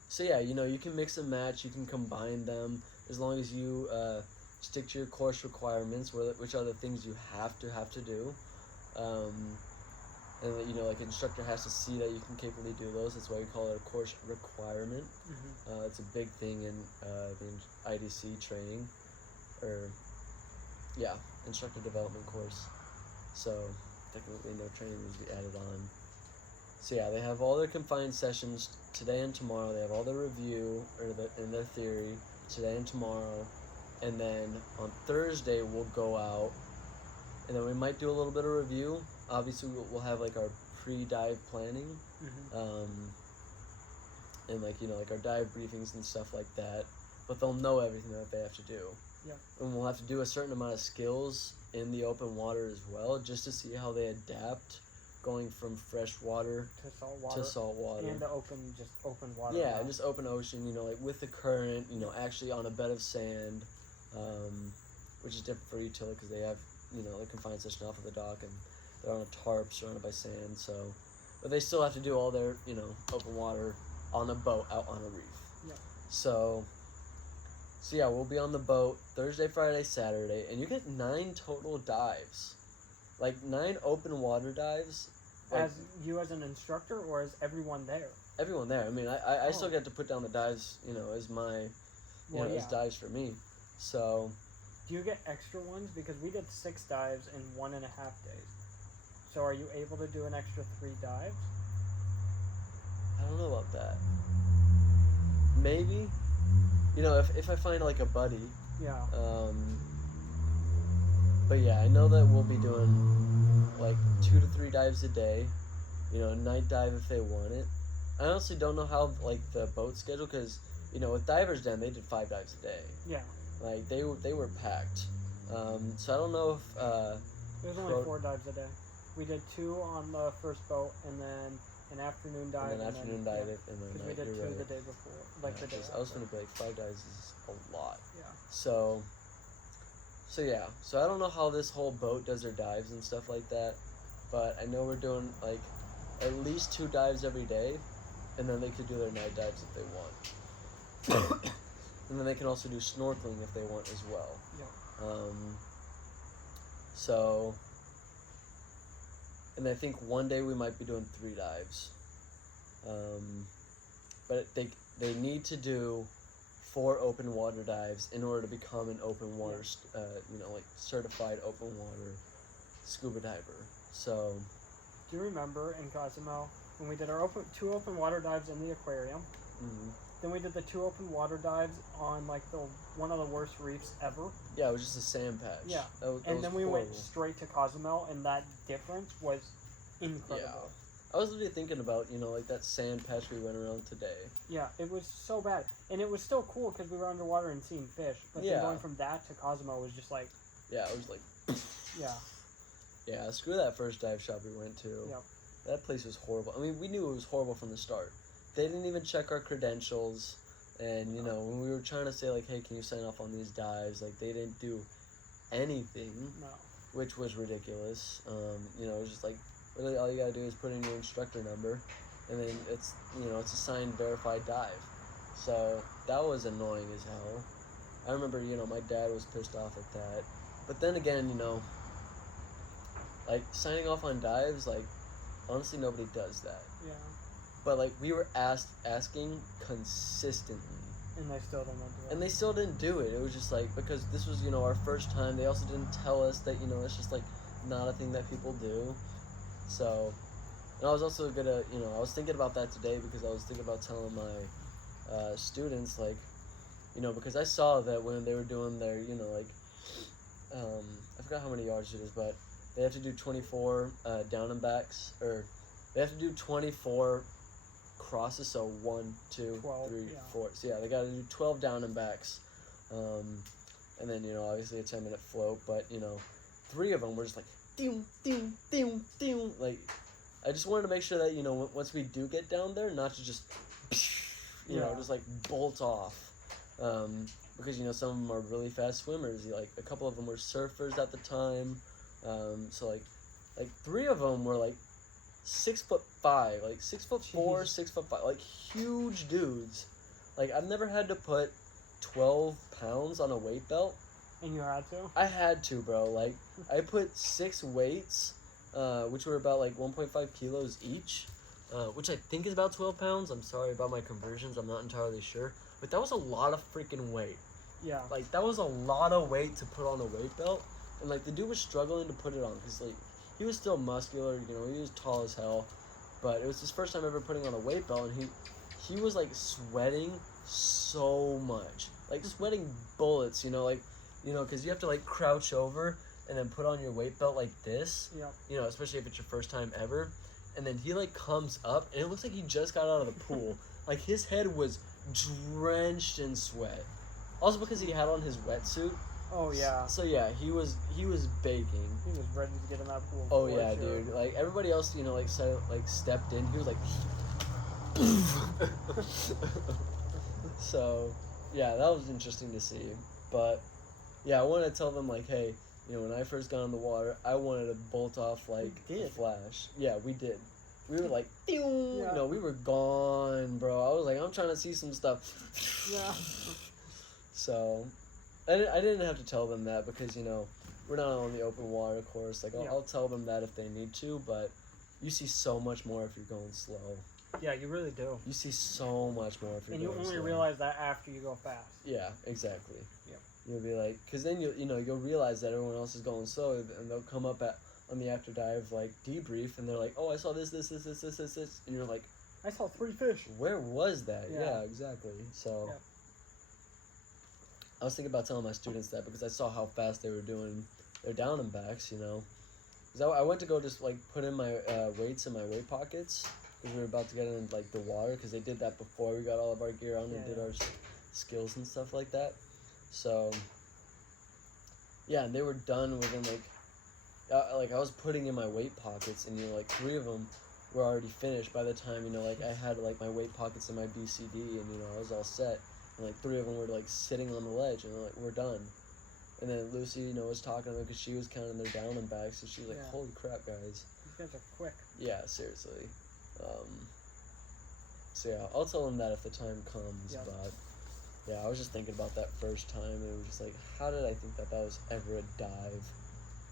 so yeah, you can mix and match, you can combine them as long as you stick to your course requirements, which are the things you have to do. And like instructor has to see that you can capably do those. That's why we call it a course requirement. Mm-hmm. It's a big thing in the IDC training, or Yeah, instructor development course. So technically no training needs to be added on. So yeah, they have all their confined sessions today and tomorrow. They have all their review in their theory today and tomorrow, and then on Thursday we'll go out, and then we might do a little bit of review. Obviously, we'll have like our pre-dive planning, and like like our dive briefings and stuff like that. But they'll know everything that they have to do. Yeah. And we'll have to do a certain amount of skills in the open water as well, just to see how they adapt, going from fresh water to to salt water. And the open water. Yeah, just open ocean, like with the current, actually on a bed of sand, which is different for Utility because they have, the confined session off of the dock and they're on a tarp surrounded by sand, so, but they still have to do all their, open water on a boat out on a reef. Yeah. So yeah, we'll be on the boat Thursday, Friday, Saturday, and you get 9 total dives. Like 9 open water dives. As you as an instructor or as everyone there? Everyone there. I mean, I still get to put down the dives, as my, as dives for me. So. Do you get extra ones? Because we did 6 dives in 1.5 days. So are you able to do an extra 3 dives? I don't know about that. Maybe. If I find like a buddy. Yeah. But yeah, I know that we'll be doing like 2 to 3 dives a day. A night dive if they want it. I honestly don't know how like the boat schedule, because with Divers Den they did 5 dives a day. Yeah. Like they were packed. So I don't know if There's only 4 dives a day. We did 2 on the first boat, and then an afternoon dive. And then afternoon dive, and then we did 2 the day before, the day. I was gonna be like 5 dives is a lot. Yeah. So yeah. So I don't know how this whole boat does their dives and stuff like that, but I know we're doing like at least 2 dives every day, and then they could do their night dives if they want. And then they can also do snorkeling if they want as well. Yeah. So, and I think one day we might be doing 3 dives. But they need to do 4 open water dives in order to become an open water, like certified open water scuba diver. So. Do you remember in Cozumel when we did our 2 open water dives in the aquarium? Mm-hmm. Then we did the 2 open water dives on like one of the worst reefs ever. Yeah, it was just a sand patch. Yeah. That then we went straight to Cozumel, and that difference was incredible. Yeah. I was literally thinking about, like that sand patch we went around today. Yeah, it was so bad. And it was still cool because we were underwater and seeing fish. But then going from that to Cozumel was just like. Yeah, it was like. Yeah. Yeah, screw that first dive shop we went to. Yep. That place was horrible. I mean, we knew it was horrible from the start. They didn't even check our credentials, and when we were trying to say like, hey, can you sign off on these dives, like they didn't do anything. No. Which was ridiculous. It was just like, really all you gotta do is put in your instructor number, and then it's it's a signed verified dive. So that was annoying as hell. I remember my dad was pissed off at that, but then again like signing off on dives, like honestly nobody does that. Yeah. But like we were asking consistently. And they still didn't do it. And they still didn't do it. It was just like, because this was, our first time. They also didn't tell us that, it's just like not a thing that people do. So, and I was also gonna, I was thinking about that today because I was thinking about telling my students, like, because I saw that when they were doing their, I forgot how many yards it is, but they have to do 24 down and backs, or they have to do 24 crosses, so 1, 2, 12, 3, yeah. 4. So yeah, they got to do 12 down and backs, and then obviously a 10-minute float. But 3 of them were just like ding, ding, ding, ding. Like I just wanted to make sure that once we do get down there, not to just just like bolt off, because some of them are really fast swimmers. Like a couple of them were surfers at the time, so like 3 of them were like 6'5", like 6'4", 6'5", like huge dudes. Like I've never had to put 12 pounds on a weight belt. And you had to? I had to, bro. Like I put 6 weights, which were about like 1.5 kilos each, which I think is about 12 pounds. I'm sorry about my conversions. I'm not entirely sure, but that was a lot of freaking weight. Yeah. Like that was a lot of weight to put on a weight belt. and like the dude was struggling to put it on because like he was still muscular, you know, he was tall as hell, but it was his first time ever putting on a weight belt, and he was like sweating so much, like sweating bullets, you know, because you have to like crouch over and then put on your weight belt like this, Yeah. you know, especially if it's your first time ever, and then he like comes up and it looks like he just got out of the pool, like his head was drenched in sweat, also because he had on his wetsuit. Oh yeah. So yeah, he was baking. He was ready to get in that pool. Oh for yeah, sure. dude. Like everybody else, you know, like stepped in. He was like. So, yeah, that was interesting to see. But yeah, I wanted to tell them like, hey, you know, when I first got in the water, I wanted to bolt off like You a did. flash. Yeah, we did. We were like, pew! Yeah. No, we were gone, bro. I was like, I'm trying to see some stuff. Yeah. So, I didn't have to tell them that because, you know, we're not on the open water course. Like, Yeah. I'll tell them that if they need to, but you see so much more if you're going slow. Yeah, you really do. You see so much more if you're And you going only slow. realize that after you go fast. Yeah, exactly. Yep. You'll be like, because then you'll realize that everyone else is going slow, and they'll come up on the after dive like debrief, and they're like, oh, I saw this, and you're like, I saw 3 fish. where was that? Yeah. Yeah, exactly. So, Yep. I was thinking about telling my students that because I saw how fast they were doing their down and backs, you know. Because I went to go just like put in my weights in my weight pockets because we were about to get in like the water because they did that before we got all of our gear on and Yeah, did yeah. our skills and stuff like that. So, yeah, and they were done within like I was putting in my weight pockets, and you know, like 3 of them were already finished by the time, you know, like I had like my weight pockets in my BCD, and you know I was all set, and like 3 of them were like sitting on the ledge, and like we're done. And then Lucy, you know, was talking to them because she was counting their down and back, so she was like, Yeah. "Holy crap, guys!" These guys are quick. Yeah, seriously. So yeah, I'll tell them that if the time comes. Yep. But yeah, I was just thinking about that first time, and it was just like, how did I think that was ever a dive?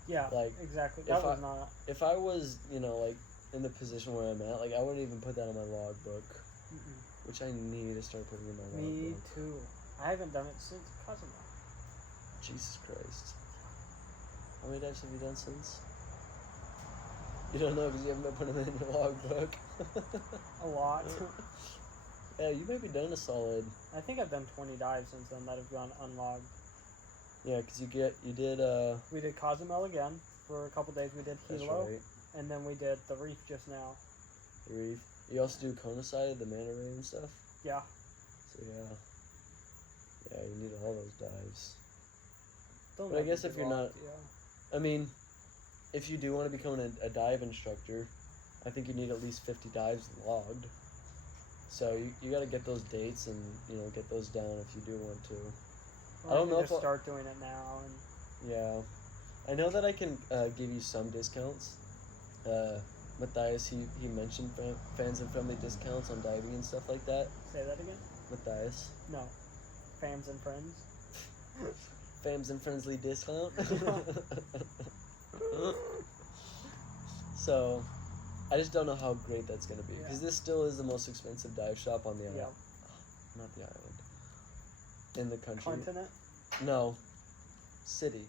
Yeah, Like, exactly. if That was not. If I was, you know, like in the position where I'm at, like I wouldn't even put that on my logbook, Mm-mm. which I need to start putting in my Me logbook. too. I haven't done it since Cozumel. Jesus Christ. How many dives have you done since? You don't know because you haven't been putting them in your logbook. A lot. Yeah, you might be done a solid. I think I've done 20 dives since then that have gone unlogged. Yeah, because you did, We did Cozumel again for a couple days. We did that's Hilo, right, and then we did the reef just now. the reef. You also do Kona side, the manta ray and stuff. Yeah. So yeah, you need all those dives. Don't But I ever guess if give you're up, not- I mean, if you do want to become a dive instructor, I think you need at least 50 dives logged. So you got to get those dates and, you know, get those down if you do want to. Or I don't you know can if just I'll- start doing it now. And Yeah. I know that I can give you some discounts. Matthias, he mentioned fans and family discounts on diving and stuff like that. say that again. Matthias. No, fans and friends. Fams and friendly discount. So, I just don't know how great that's going to be. Because Yeah. this still is the most expensive dive shop on the island. Yeah. Not the island. In the country. Continent. No. City.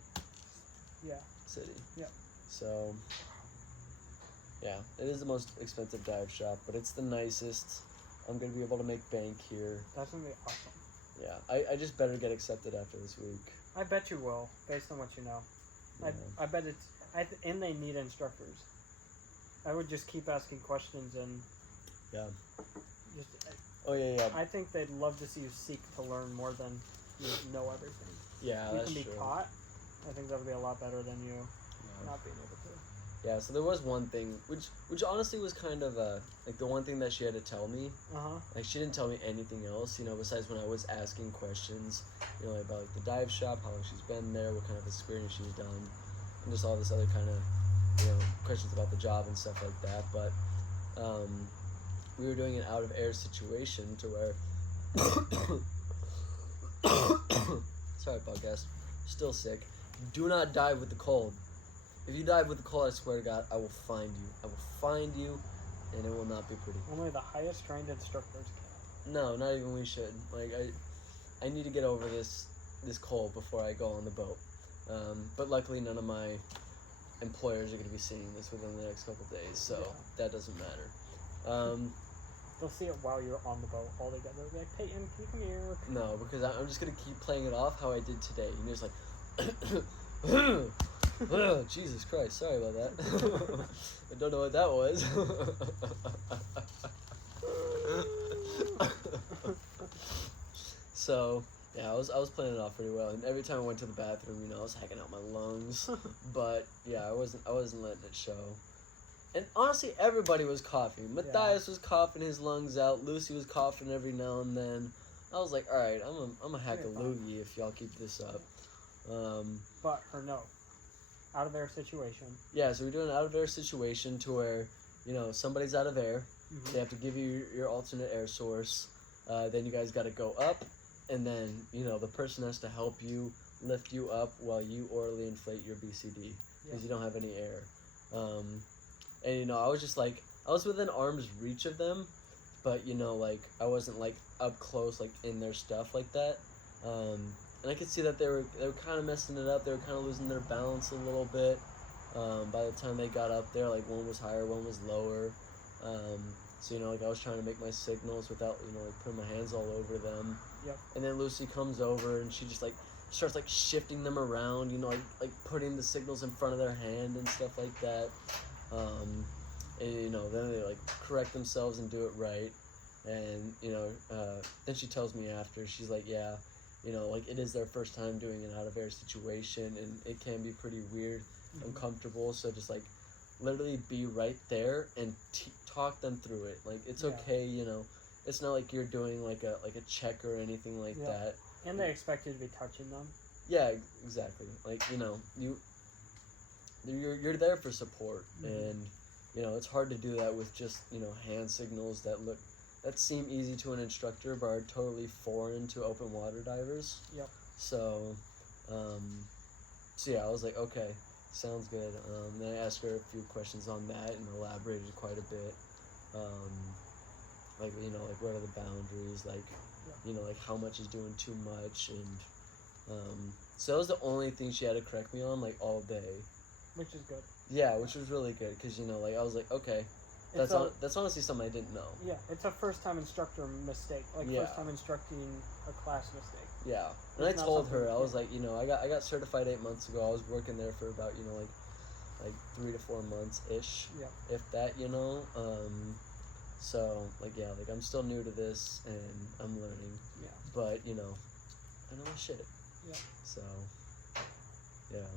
Yeah. City. Yep. So, yeah, it is the most expensive dive shop, but it's the nicest. I'm going to be able to make bank here. That's gonna be awesome. Yeah, I just better get accepted after this week. I bet you will, based on what you know. Yeah. I bet it's. And they need instructors. I would just keep asking questions and. Yeah. Just, Oh, yeah. I think they'd love to see you seek to learn more than you know everything. Yeah, You that's can be true. taught. I think that would be a lot better than you Yeah. not being able to. Yeah, so there was one thing, which honestly was kind of, like the one thing that she had to tell me. Uh huh. Like, she didn't tell me anything else, you know, besides when I was asking questions, you know, about, like, the dive shop, how long she's been there, what kind of experience she's done, and just all this other kind of, you know, questions about the job and stuff like that. But, we were doing an out-of-air situation to where... Sorry, podcast. Still sick. Do not dive with the cold. If you dive with the cold, I swear to God, I will find you. I will find you, and it will not be pretty. Only the highest trained instructors can. No, not even we should. Like, I need to get over this cold before I go on the boat. But luckily, none of my employers are going to be seeing this within the next couple days, so Yeah. that doesn't matter. They'll see it while you're on the boat all together. They'll be like, Peyton, can you come here? No, because I'm just going to keep playing it off how I did today. And just like, Jesus Christ, sorry about that. I don't know what that was. So yeah, I was playing it off pretty well, and every time I went to the bathroom, I was hacking out my lungs. But yeah, I wasn't letting it show. And honestly, everybody was coughing. Matthias was coughing his lungs out. Lucy was coughing every now and then. I was like, all right, I'm a hack a loogie if y'all keep this up. But her no. Out of air situation. Yeah, so we're doing an out of air situation to where, somebody's out of air. Mm-hmm. They have to give you your alternate air source. Then you guys got to go up, and then the person has to help you lift you up while you orally inflate your BCD because you don't have any air. And I was just like, I was within arm's reach of them, but I wasn't like up close like in their stuff like that. And I could see that they were kind of messing it up. They were kind of losing their balance a little bit. By the time they got up there, like one was higher, one was lower. So I was trying to make my signals without putting my hands all over them. Yep. And then Lucy comes over and she just like starts like shifting them around, like putting the signals in front of their hand and stuff like that. And then they like correct themselves and do it right. And then she tells me after, she's like, yeah, like it is their first time doing an out of air situation, and it can be pretty weird, uncomfortable. So just like literally be right there and talk them through it. Like it's okay, it's not like you're doing like a check or anything like that. And they expect you to be touching them. Yeah, exactly. Like you're there for support, and it's hard to do that with just hand signals that seem easy to an instructor but are totally foreign to open water divers. Yep. So yeah, I was like, okay, sounds good. Then I asked her a few questions on that and elaborated quite a bit. Like what are the boundaries? Like like how much is doing too much, and so that was the only thing she had to correct me on like all day. Which is good. Yeah, which was really good because I was like, okay, that's honestly something I didn't know. Yeah, it's a first time instructor mistake, like first time instructing a class mistake. Yeah, and I told her, I was like, I got certified 8 months ago. I was working there for about like 3 to 4 months ish, if that, so like I'm still new to this and I'm learning. Yeah. But I know my shit. Yeah. So yeah.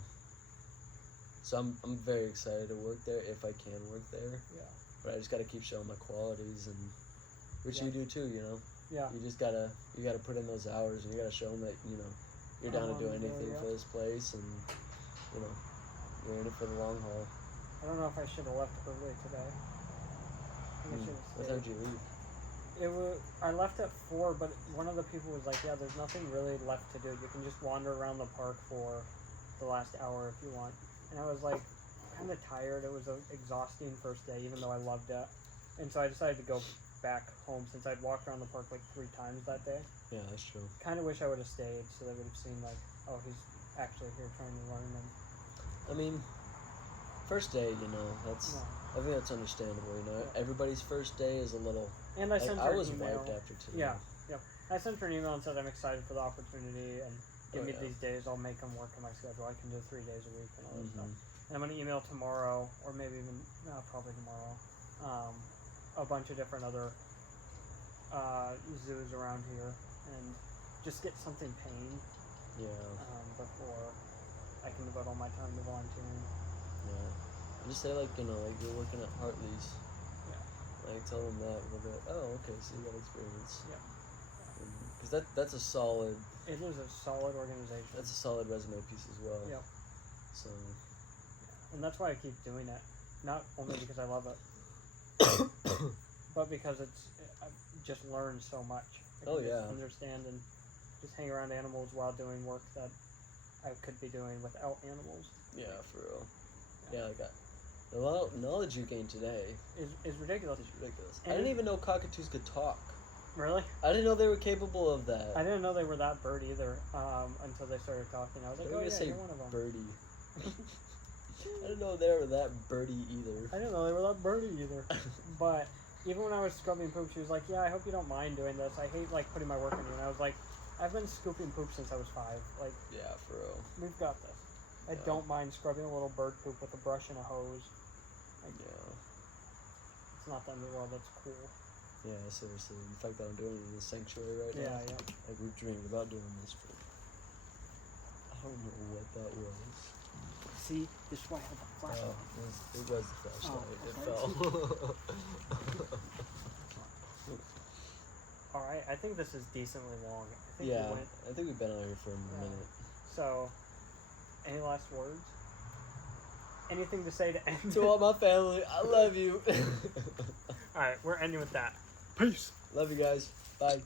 So I'm very excited to work there if I can work there. Yeah. But I just gotta keep showing my qualities, and which you do too. Yeah. You just gotta put in those hours, and you gotta show them that you're down to do anything for this place, and you're in it for the long haul. I don't know if I should have left early today. What time did you leave? I left at 4, but one of the people was like, yeah, there's nothing really left to do. You can just wander around the park for the last hour if you want. And I was like kind of tired. It was an exhausting first day, even though I loved it. And so I decided to go back home since I'd walked around the park like 3 times that day. Yeah, that's true. Kind of wish I would have stayed so they would have seen like, oh, he's actually here trying to learn. And I mean, first day, I think that's understandable. Everybody's first day is a little. And I sent her I was an email. wiped after today. Yeah. I sent her an email and said I'm excited for the opportunity and give me these days. I'll make them work in my schedule. I can do 3 days a week and all that stuff. And I'm gonna email tomorrow, or maybe even probably tomorrow, a bunch of different other zoos around here and just get something paying. Before I can devote all my time to volunteering. Yeah. Just say like you're working at Hartley's. Yeah. Like tell them that they'll be like, oh, okay, so you got experience. Yeah. Because that's a solid. It is a solid organization. That's a solid resume piece as well. Yep. So. And that's why I keep doing it, not only because I love it, but because I've just learned so much. I can just understand and just hang around animals while doing work that I could be doing without animals. Yeah, for real. Yeah, like that. The knowledge you gained today is ridiculous. It's ridiculous. I didn't even know cockatoos could talk. Really? I didn't know they were capable of that. I didn't know they were that bird either until they started talking. I was like, They oh were yeah, gonna say you're one of them. birdie. I didn't know they were that birdie either. I didn't know they were that birdie either. But even when I was scrubbing poop, she was like, yeah, I hope you don't mind doing this. I hate, like, putting my work on you. And I was like, I've been scooping poop since I was 5. Like, Yeah, for real. we've got this. I Yeah. don't mind scrubbing a little bird poop with a brush and a hose. Like, Yeah. it's not the end of the world. That's cool. Yeah, seriously. The fact that I'm doing it in the sanctuary right Yeah, now. yeah. Like, we've dreamed about doing this for... I don't know what that was. See, this is why I have the flashlight. Oh, it was the flashlight. It okay. fell. Alright, I think this is decently long. I think Yeah, we went. I think we've been out here for a Yeah. minute. So, any last words? Anything to say to end? To all my family, I love you. Alright, we're ending with that. Peace. Love you guys. Bye.